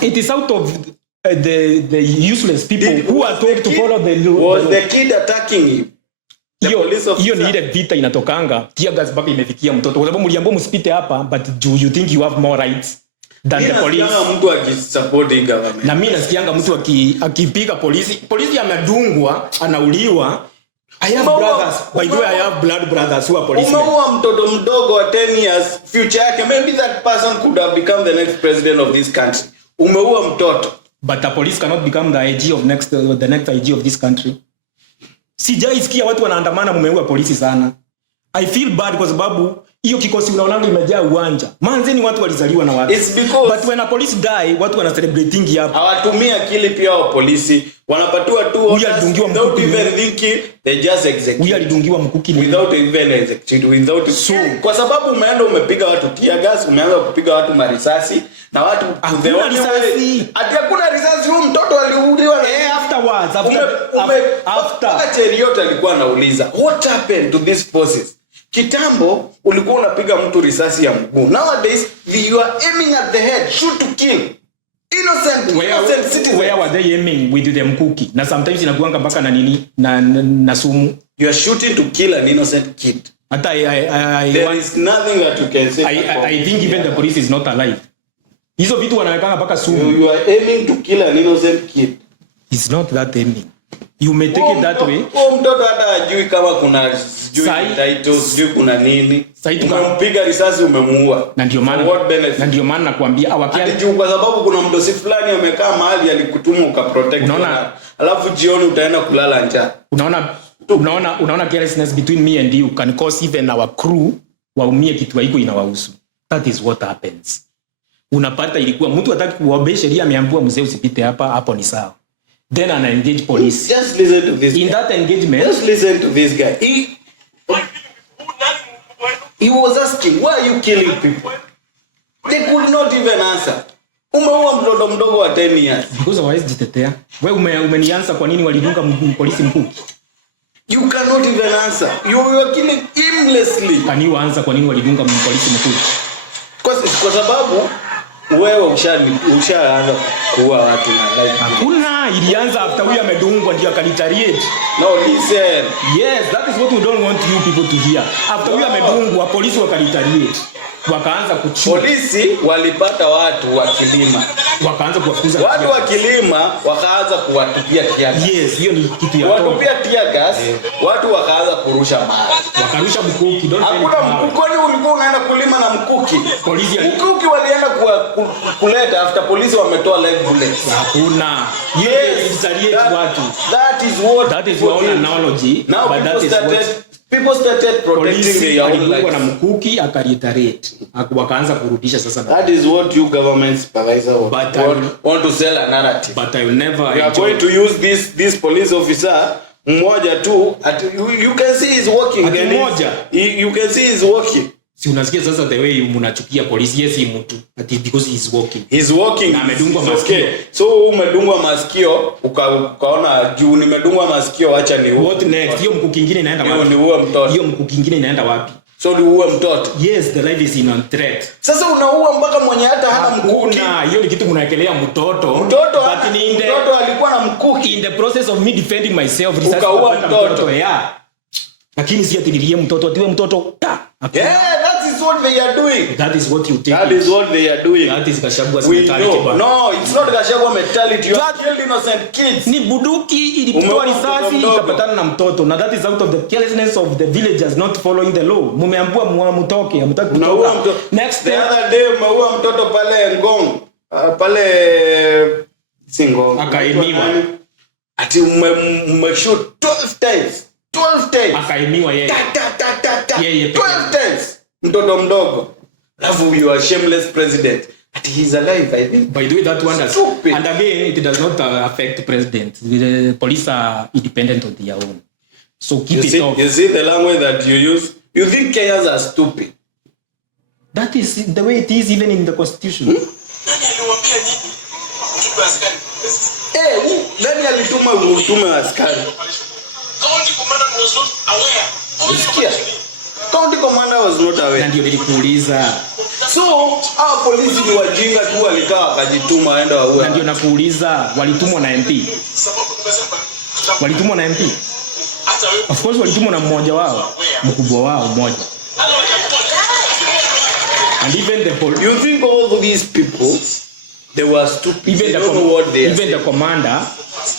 it is out of the useless people who are told to follow the law. Was the kid attacking him? Hiyo ni ile vita inatokanga tear gas baba imefikia mtoto kwa sababu mliambiwa msipite hapa, but do you think you have more rights than the police? Mtu akisupport the government. Na mimi nasikianga mtu akipiga polisi amedungwa anauliwa. I have brothers, by the way I have blood brothers who are policemen. Umeua mtoto mdogo wa 10 years, future yake maybe that person could have become the next president of this country. Umeua mtoto, but the police cannot become the IG of the next IG of this country. Sijaisikia watu wanaandamana mumeua polisi sana. I feel bad kwa sababu hiyo kikosi unaonanga imejaa uwanja. Manzeni watu walizaliwa na watu. But when a police die, watu wana celebrating hapa. Hawatumia akili pia wa polisi. Wanapatiwa tu without even thinking, they just execute. Huyu alidungiwa mkuki without even execute, kwa sababu umeenda umepiga watu tear gas, umeanza kupiga watu marisasi na watu hakuna risasi. Ati hakuna risasi, huyu mtoto aliuliwa afterwards after Cheriot alikuwa anauliza what happened to these forces. Kitambo ulikuwa unapiga mtu risasi ya mguu. Nowadays you are aiming at the head, shoot to kill. Innocent citizens. Where were they aiming with the mkuki? Na sometimes inakuanga mpaka na nini na sumu. You are shooting to kill an innocent kid. There is nothing that you can say. I think even the police is not alive. Hizo vitu wanawekanga mpaka sumu. You are aiming to kill an innocent kid. It's not that aiming. You may take it that way. Mtoto hata hajui kama kuna titles, sijui kuna nini. Umempiga risasi umemuua. Na ndio maana nakwambia ati kwa sababu kuna mdosi fulani amekaa mahali alikutuma ukaprotect. Alafu jioni utaenda kulala njaa. Unaona carelessness between me and you can cause even our crew waumie kitu haiko inawahusu. That is what happens. Unapata ilikuwa mtu hataki kuobey sheria, ameambiwa mzee usipite hapa, hapo ni sawa. Then an engage police. Just listen to this. In that engagement, just listen to this guy. He was asking, why are you killing people? They could not even answer. Umeua mtoto mdogo wa 10 years. Because hawezi jitetea. Wewe umenianza kwa nini walidunga polisi mkuki? You cannot even answer. You are killing aimlessly. Can you answer kwa nini walidunga polisi mkuki? Kwa sababu wewe ushaanza kuua watu na life. Hakuna, ilianza after huyu amedungwa ndio akalitariate. No, listen. Yes, that is what we don't want you people to hear. After huyu amedungwa, polisi wakalitariate. Wakaanza kuchua. Polisi walipata watu wa kilima. Wakaanza kuwafukuza. Watu wa kilima wakaanza kuwatupia tear gas. Yes, hiyo ni kitu ya watu pia tear gas. Watu wakaanza kurusha mawe. Wakarusha mkuki. Hakuna mkuki, ulikuwa unaenda kulima na mkuki. Polisi mkuki walienda kuleta after polisi wametoa live bullets. Hakuna. Yes, that is one analogy. Now but people started protecting their own lives. Na mkuki akareiterate. Wakaanza kurudisha sasa. That is what you government supervisor want to sell a narrative. But I will never. We are going to use this police officer mmoja tu. You can see he's working. You can see he's working. Si unasikia sasa the way mnachukia polisi. Yes, he mtu. Because he's working. He's working. Na amedungwa masikio. Okay. So umedungwa masikio ukaona juu nimedungwa masikio acha ni what next? Hiyo mkuki kingine inaenda wapi? Ni uwe mtoto. Hiyo mkuki kingine inaenda wapi? So ni uwe mtoto. Yes, the life is in threat. Sasa unaua mpaka mwenye hata hana mkuki. Hiyo ni kitu mnaekelea mtoto. Mtoto alikuwa na mkuki. In the process of me defending myself, ukaua mtoto. Yeah. Lakini si atililie mtoto, atiwe mtoto. Yeah, that is what they are doing. That is what you take. That is what they are doing. That is Gachagwa's mentality. No, it's not Gachagwa mentality. You have killed innocent kids. Ni buduki ilipigwa risasi ikapatana na mtoto. Na that is out of the carelessness of the villagers not following the law. Mumeambua mtoke, hamtaki kutoka. Next the other day umeua mtoto pale Ngong. Pale Singo. Akaimiwa. Ati umeshoot 12 times. 12 times. Akaimiwa yeye. 12 times. Mtoto mdogo. Alafu you are shameless president. But he is alive, I think. By the way, that one does. And again, it does not affect president. The police are independent on their own. So keep it off. You see the language that you use? You think Kenyans are stupid? That is the way it is even in the constitution. Nani alituma utume askari? County commander was not aware. County commander was not aware. Ndio nilikuuliza. So, hao polisi ni wajinga tu walikaa wakajituma waenda waue. Ndio nakuuliza, walitumwa na MP. Walitumwa na MP. Of course walitumwa na mmoja wao, mkubwa wao mmoja. And even the whole, you think all of these people they were stupid? Even the commander,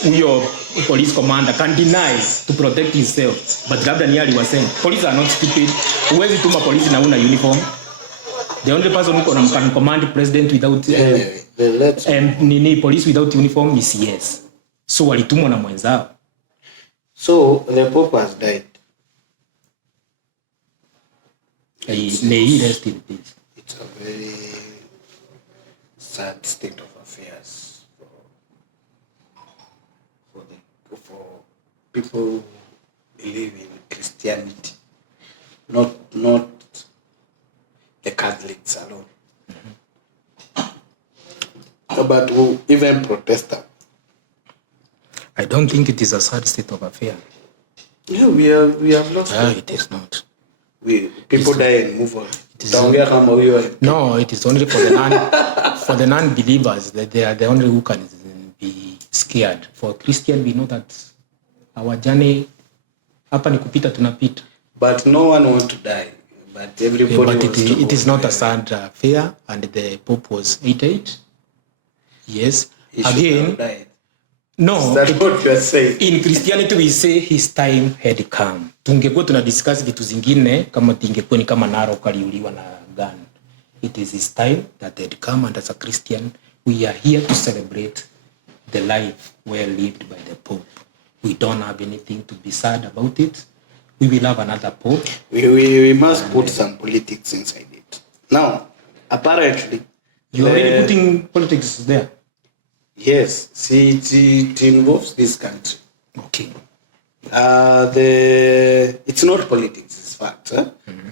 your police commander can deny to protect himself, but labda ni aliwasema police are not stupid. Huwezi tuma police na una uniform. The only person who can command president without and police without uniform is yes. So walitumwa na mwenzao. So the Pope has died. He rest in peace. It's a very sad state of affairs for people who believe in Christianity, not the Catholics alone, but even Protestant. I don't think it is a sad state of affairs. Yeah, we have lost. It is not. People die and move on. No, it is only for the non-believers that they are the only who can be scared. For Christian, we know that our journey hapa ni kupita tunapita. But no one wants to die. But everybody it is not a sad affair, and the Pope was 88. Yes. Again, no. That's what you are saying. In Christianity we say his time had come. Tungekuwa tuna discuss vitu zingine kama tingekuwa ni kama Narok aliuliwa na gun. It is his time that had come, and as a Christian we are here to celebrate the life well lived by the Pope. We don't have anything to be sad about it. We will have another Pope. We must put some politics inside it. Now, apparently you are already putting politics there. Yes, see, it involves this country. Okay. It's not politics, it's fact. Mm-hmm.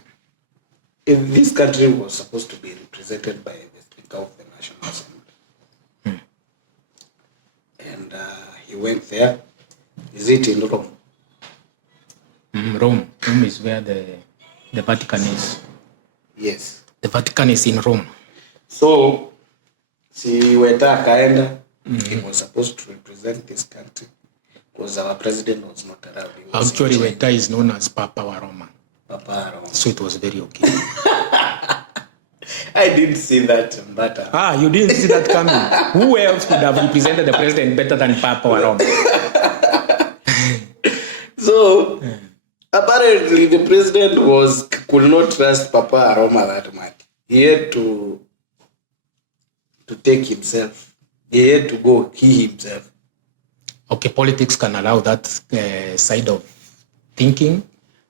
If this country was supposed to be represented by the Speaker of the National Assembly, and he went there, is it in Rome? Rome. Rome is where the Vatican is. Yes. The Vatican is in Rome. So, Si Weta akaenda, he was supposed to represent this country because our president was not around. Actually, Weta is known as Papa Waroma. Papa Waroma. So it was very okay. I didn't see that, but you didn't see that coming. Who else could have represented the president better than Papa Waroma? So apparently the president could not trust Papa Waroma that much. He had to take himself. He had to go he himself. Okay, politics can allow that side of thinking,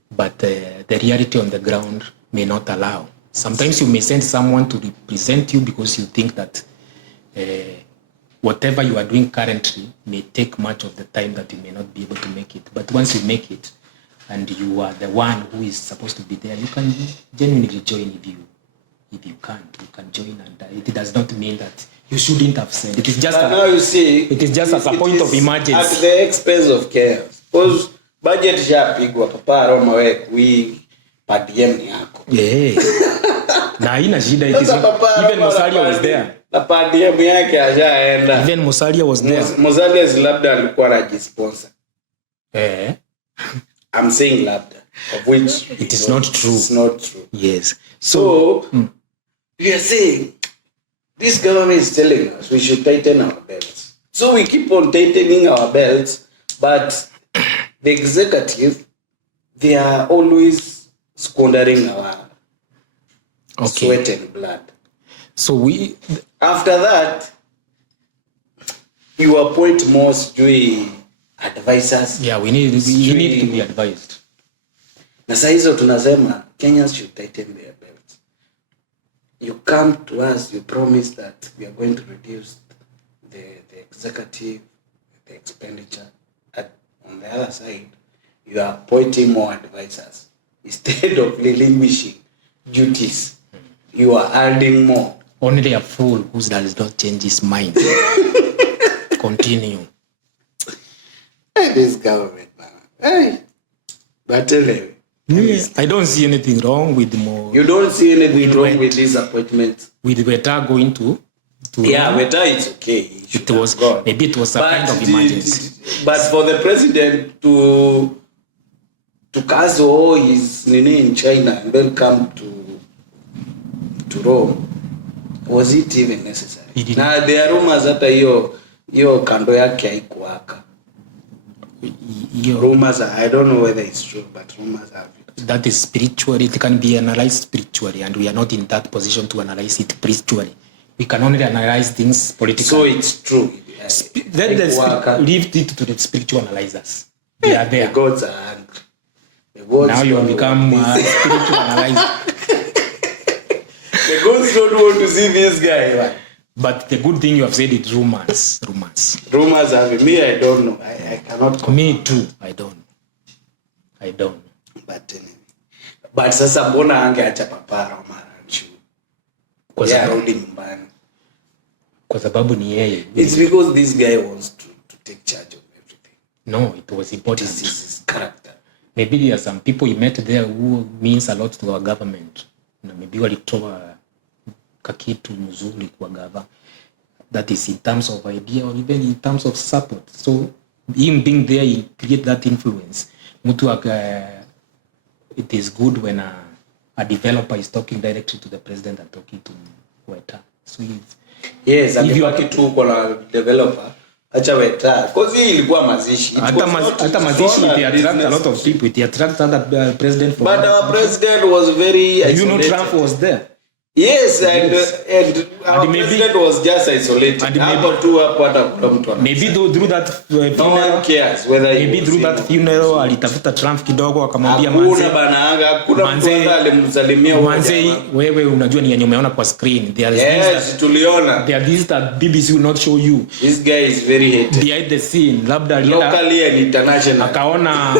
but the reality on the ground may not allow. Sometimes you may send someone to represent you because you think that whatever you are doing currently may take much of the time that you may not be able to make it. But once you make it and you are the one who is supposed to be there, you can genuinely join if you can't. You can join, and it does not mean that you shouldn't have said. It is just now you see, it is just as a point of emergency. At the expense of chaos. Because budget shapigwa Papa Waroma wewe kui PDM ni yako. Na haina shida, it is even Musalia was there. Na PDM yake hajaenda. Even Musalia was there. Musalia labda alikuwa anajisponsor. I'm saying labda, of which it is not true. It's not true. Yes. So we are saying this government is telling us we should tighten our belts. So we keep on tightening our belts, but the executive, they are always squandering our sweat and blood. So after that, you appoint more advisors. Yeah, we need to be advised. Na saa hizo tunasema Kenyans should tighten their belts. You come to us, you promise that we are going to reduce the executive, the expenditure. On the other side, you are appointing more advisors. Instead of relinquishing duties, you are adding more. Only a fool who does not change his mind. Continue. This government, man. Hey. But anyway. I don't see anything wrong with more. You don't see anything wrong with this appointment? With Weta going to yeah, Weta is okay. It was gone. Maybe it was a kind of emergency. But for the president to cancel all his nini in China and then come to Rome, was it even necessary? Now there are rumors that hiyo kando yake haikuwaka. Rumors are, I don't know whether it's true, but rumors are. That is spiritually, it can be analyzed spiritually, and we are not in that position to analyze it spiritually. We can only analyze things politically. So it's true. Leave it to the spiritual analyzers. They are there. The gods are angry. The gods now you have become spiritual analyzer. The gods don't want to see this guy. Man. But the good thing you have said is rumors. Rumors are me. I don't know. I cannot. Me too. I don't. But sasa mbona angeacha Papa Waroma ranchu? Kwa sababu rudi nyumbani. Kwa sababu ni yeye. It's because this guy wants to take charge of everything. No, it was important. This is his character. Maybe there are some people he met there who means a lot to our government. Na maybe walitoa kakitu mzuri kwa gava. That is in terms of idea or even in terms of support. So him being there, he create that influence. It is good when a developer is talking directly to the president and talking to Weta. So yes, if you are kitu kwa developer, acha Weta. Because hii ilikuwa mazishi. Hata mazishi it attract a lot of people. It attract other president. But our president was very isolated. You know Trump was there. Yes, and our president was just isolated. Maybe through that funeral, no one cares whether maybe through that funeral alitafuta Trump kidogo akamwambia manze wewe unajua ni yenye umeona kwa screen. Yes, tuliona. There are things that BBC will not show you. This guy is very hated. Behind the scene, labda locally and international. Akaona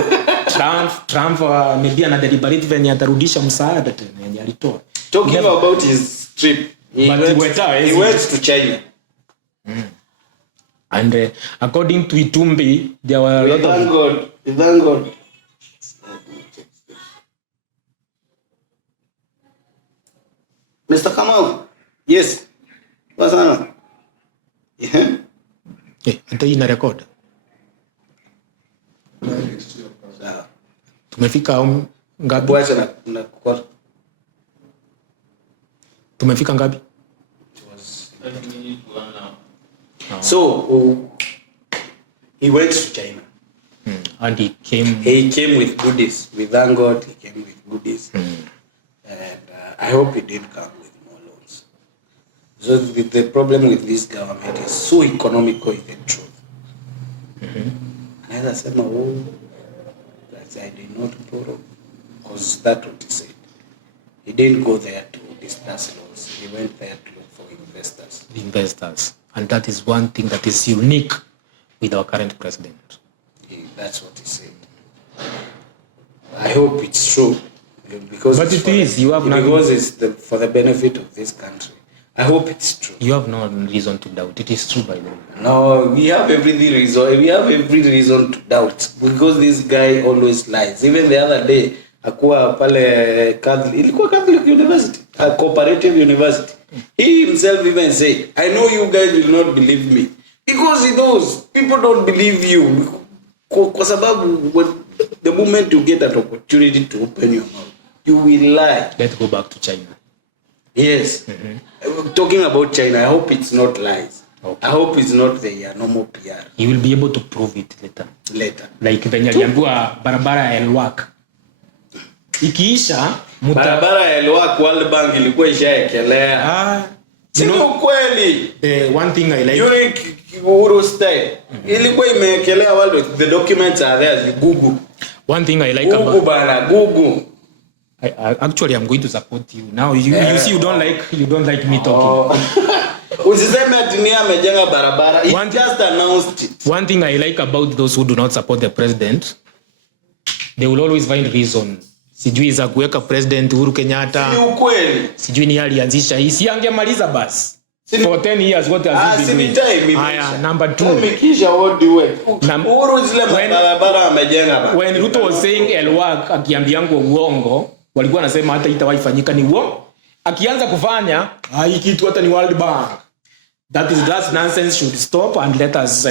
Trump maybe ana deliberate venye atarudisha msaada tena yenye alitoa. Talking about his trip, he went to China. And according to Itumbi, there were a lot of... Thank God. Mr. Kamau, yes. What's on? Leta hii ina record. Sawa. Tumefika ngapi? Bwacha na kwa Tumefika ngapi? So he went to China. And he came with goodies. We thank God he came with goodies. And I hope he didn't come with more loans. So the problem with this government is so economical is the truth. Anaweza sema that I did not borrow because that's what he said. He didn't go there to discuss loans. He went there to look for investors. And that is one thing that is unique with our current president. That's what he said. I hope it's true. Because but it is. You have because it's for the benefit of this country. I hope it's true. You have no reason to doubt. It is true by the way. No, we have every reason to doubt because this guy always lies. Even the other day, akuwa pale Catholic University, a cooperative university. He himself even said, I know you guys will not believe me. Because he knows people don't believe you. Kwa sababu the moment you get an opportunity to open your mouth, you will lie. Let's go back to China. Yes. Talking about China, I hope it's not lies. Okay. I hope it's not the normal PR. He will be able to prove it later. Like venye aliambiwa barabara ya Elwak. Ikiisha barabara ya Elwak World Bank ilikuwa ishaekelea. Sio kweli. One thing I like during Uhuru style ilikuwa imeekelea world, the documents are there, you Google. One thing I like about Google. Actually I'm going to support you. Now you see you don't like me talking. Usiseme ati ni amejenga barabara. He just announced it. One thing I like about those who do not support the president, they will always find reason. Sijui za kuweka president Uhuru Kenyatta. Si ukweli. Sijui ni alianzisha hii. Si angemaliza basi. For 10 years what has he been doing? Haya, number 2. Umekisha what do you Uhuru zile barabara amejenga basi. When Ruto was saying Elwak akiambiangu uongo, walikuwa nasema hata itawahi fanyika ni uongo. Akianza kufanya, hii kitu hata ni World Bank. That nonsense should stop and let us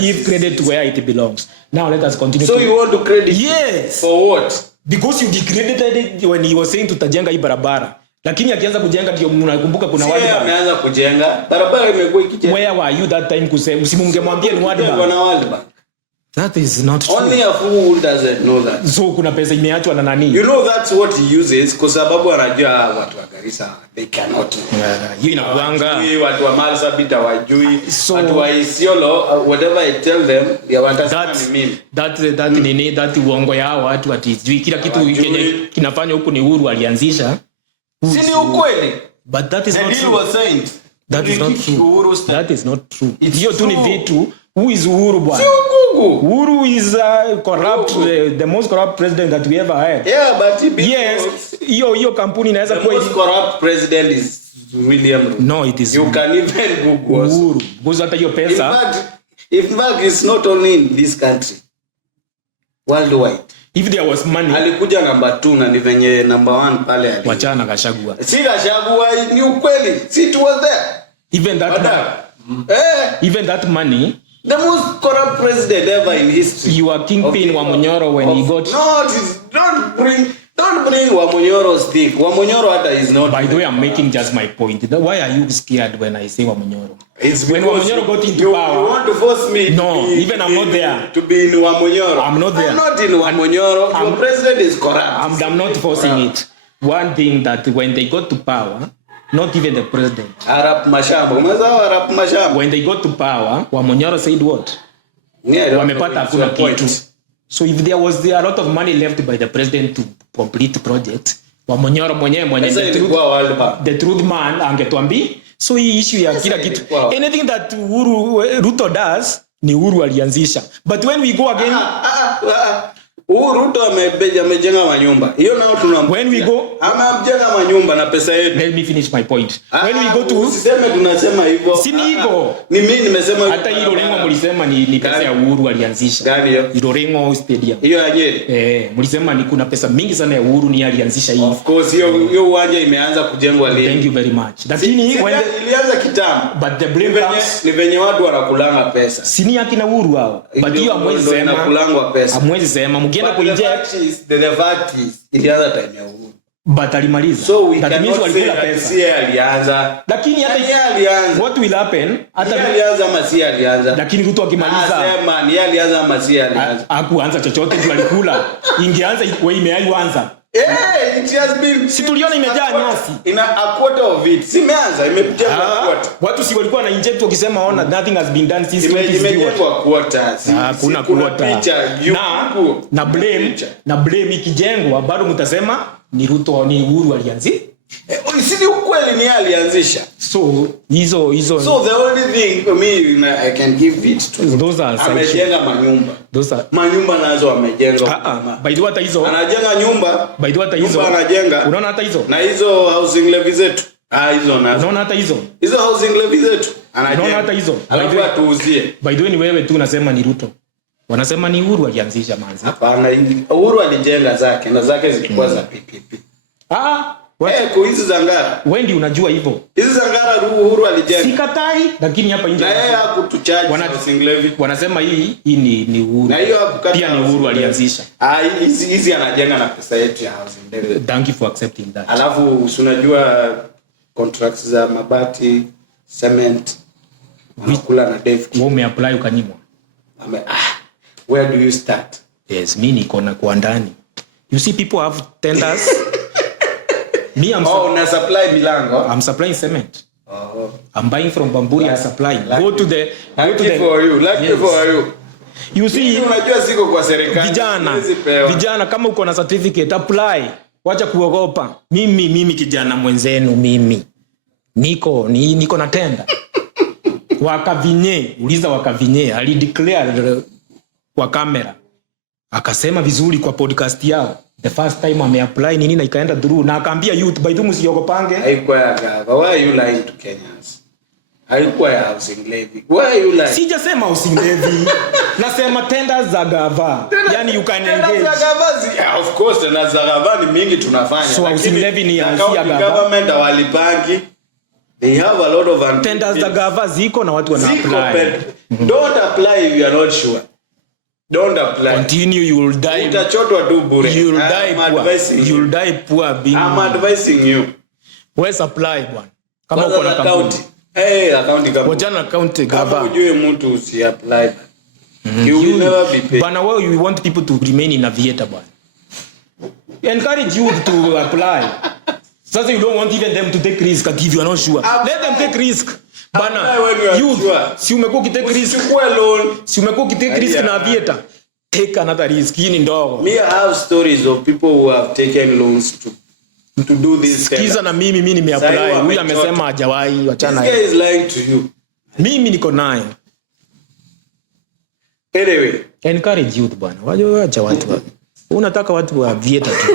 give credit to where it belongs. Now let us continue. So you want to credit? Yes. For what? Because you discredited it when he was saying tutajenga hii barabara. Lakini akianza kujenga ndio mnakumbuka kuna World Bank. Ameanza kujenga. Barabara imekuwa ikijenga. Where were you that time kusema msimngemwambia ni World Bank? Kuna World Bank. That is not true. Only a fool doesn't know that. So kuna pesa imeachwa na nani? You know that's what he uses kwa sababu anajua watu wa Garissa they cannot. Hiyo inakuanga. Watu wa Marsabit hawajui. Watu wa Isiolo whatever I tell them they understand me. That uongo yao watu atijui kila kitu kinafanya huku ni Uhuru alianzisha. Si ni ukweli. But that is not true. That is not true. That is not true. Hiyo tu ni vitu. Who is Uhuru bwana? Uhuru is corrupt, the most corrupt president that we ever had. Yeah, but yes, hiyo kampuni inaweza kuwa the most corrupt president is William Ruto. No, it is. You can even Google Uhuru. Because hata hiyo pesa. In fact, it's not only in this country. Worldwide. If there was money. Alikuja number 2 na ni venye number 1 pale ali. Wachana Gachagua. Si Gachagua ni ukweli. Si it was there. Even that money. The most corrupt president ever in history. You are kingpin Wamunyoro when he got. No, don't bring Wamunyoro's stick. Wamunyoro hata is not. By the way, I'm making just my point. Why are you scared when I say Wamunyoro? It's when Wamunyoro got into power. You want to force me? No, I'm not there. To be in Wamunyoro. I'm not there. I'm not in Wamunyoro. Your president is corrupt. I'm not forcing it. One thing that when they got to power. Not even the president. Arap Mashamba. When they got to power, Wamunyoro said what? Wamepata hakuna kitu. So if there was a lot of money left by the president to complete project, Wamunyoro mwenye the truth man angetuambia. So hii issue ya kila kitu. Anything that Ruto does, ni Uhuru alianzisha. But when we go again, Ruto amejenga manyumba. Hiyo nao tunampa. When we go, amejenga manyumba na pesa yetu. let me finish my point. When we go to, usiseme tunasema hivyo. Si ni hivyo. Ni mimi nimesema hata hilo lengo mlisema ni pesa ya Uhuru alianzisha. Gani hiyo? Hilo lengo stadium. Hiyo ya Nyeri. Mlisema ni kuna pesa mingi sana ya Uhuru ni alianzisha hii. Of course hiyo uwanja imeanza kujengwa lini. Thank you very much. Lakini ilianza kitambo. But the blame comes, ni venye watu wanakulanga pesa. Si ni akina Uhuru hao. But hiyo amwezi sema kulangwa pesa. Amwezi sema mkienda kuinject the fact is ilianza time ya Uhuru. But alimaliza. So we that means walikula pesa. Si alianza. Lakini hata yeye alianza. What will happen? Hata alianza ama si alianza. Lakini Ruto akimaliza. Sema ni alianza ama si alianza. Hakuanza chochote tu alikula. Ingeanza wewe imeanza. It has been. Si tuliona imejaa nyasi. Ina a quarter of it. Simeanza imejengwa quarter. Watu si walikuwa na inject wakisema ona nothing has been done since 20 imejengwa quarter. Kuna quarter. Na blame ikijengwa bado mtasema ni Ruto ni Uhuru alianzisha. Si ukweli ni alianzisha. So hizo So the only thing for me I can give it to those are amejenga manyumba. Manyumba nazo amejenga. By the way hata hizo anajenga nyumba. By the way hata hizo anajenga. Unaona hata hizo? Na hizo housing levy zetu. Hizo nazo. Unaona hata hizo? Hizo housing levy zetu. Anajenga. Unaona hata hizo? Alafu atuuzie. By the way ni wewe tu unasema ni Ruto. Wanasema ni Uhuru alianzisha manzi. Hapana, Uhuru alijenga zake na zake zilikuwa za PPP. Kwa hizi zangara. Wewe ndio unajua hivyo. Hizi zangara Uhuru alijenga. Sikatai, lakini hapa nje. Na yeye hakutucharge housing levy. Wanasema hii ni Uhuru. Na hiyo pia ni Uhuru alianzisha. Hizi anajenga na pesa yetu ya housing levy. Thank you for accepting that. Alafu unajua contracts za mabati, cement, wanakula na Dave. Wewe umeapply ukanyimwa. Where do you start? Yes, mimi niko na kwa ndani. You see people have tenders. Me I'm na supply milango. I'm supplying cement. I'm buying from Bamburi and supplying. Go to the for you. You see unajua siko kwa serikali. Vijana kama uko na certificate apply. Wacha kuogopa. Mimi kijana mwenzenu mimi. Niko na tenda. Uliza Wakavinye alideclare kwa kamera. Akasema vizuri kwa podcast yao. The first time ameapply nini na ikaenda through na akaambia youth by the way msiogopange. Haikuwa ya gava. Why are you lying to Kenyans? Haikuwa ya housing levy. Why are you lying? Sijasema housing levy. Nasema tenders za gava. Yani you can engage. Tenders za gava. Of course tenders za gava ni mingi tunafanya. So housing levy ni ya gava. Government hawalipangi. They have a lot of tenders za gava ziko na watu wana apply. Don't apply if you are not sure. Don't apply. Continue, you will die. Utachotwa tu bure. You will die poor. You will die poor being. I'm advising you. Where's apply bwana? Kama uko na account. Account kama. Wajana account gava. Kama ujue mtu usi apply. You will never be paid. Bwana wewe you want people to remain in aviator bwana. Encourage you to apply. Sasa you don't want even them to take risk if you are not sure. Let them take risk. Bana, you si umekuwa ukitake risk. Chukua loan. Si umekuwa ukitake risk na aviator. Take another risk. Hii ni ndogo. Me I have stories of people who have taken loans to do this. Sikiza na mimi nimeapply. Huyu amesema hajawahi achana. This guy is lying to you. Mimi niko naye. Anyway, encourage youth bwana. Wacha watu. Unataka watu wa aviator tu.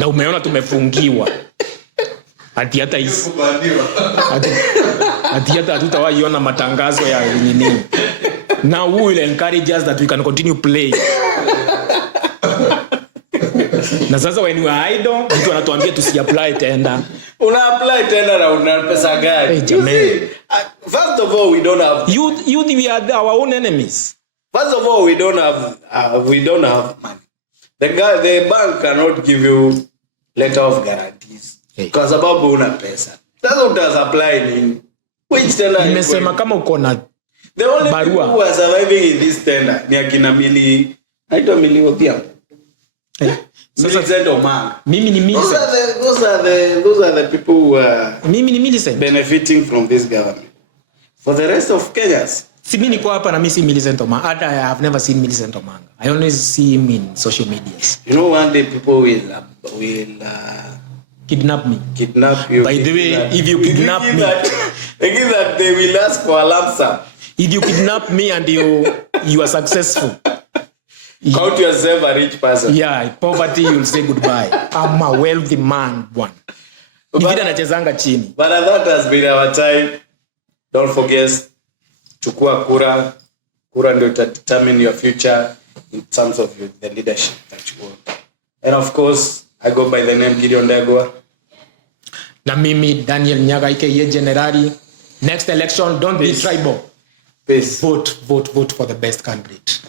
Na umeona tumefungiwa. Hata hizi. Hata hatutawaiona matangazo ya nini. Now who will encourage us that we can continue play. Na sasa when we are idle, mtu anatuambia tusiapply tender. Una apply tender na una pesa gani? First of all, we don't have youth we are our own enemies. First of all, we don't have money. The bank cannot give you letter of guarantees. Kwa sababu una pesa. Sasa utasapply nini? Which tender? Nimesema kama uko na the only barua who are surviving in this tender ni akina Mili. Haitwa Mili Odhiambo. Millicent Omanga. Mimi ni Millicent. Those are the people who are mimi ni Millicent benefiting from this government. For the rest of Kenyans. Si mimi niko hapa na mimi si Millicent Omanga. I have never seen Millicent Omanga. I always see him in social media. You know one day people will kidnap me. Kidnap you. By the way, if you kidnap me, they will ask for a lump sum. If you kidnap me and you are successful, Count yourself a rich person. Yeah, poverty you'll say goodbye. I'm a wealthy man bwana. Ni vile anachezanga chini. But that has been our time. Don't forget, chukua kura. Kura ndio determine your future in terms of the leadership that you want. And of course, I go by the name Gideon Ndegwa. Na mimi Daniel Nyaga aka Generali. Next election, don't be tribal. Peace. Vote for the best candidate.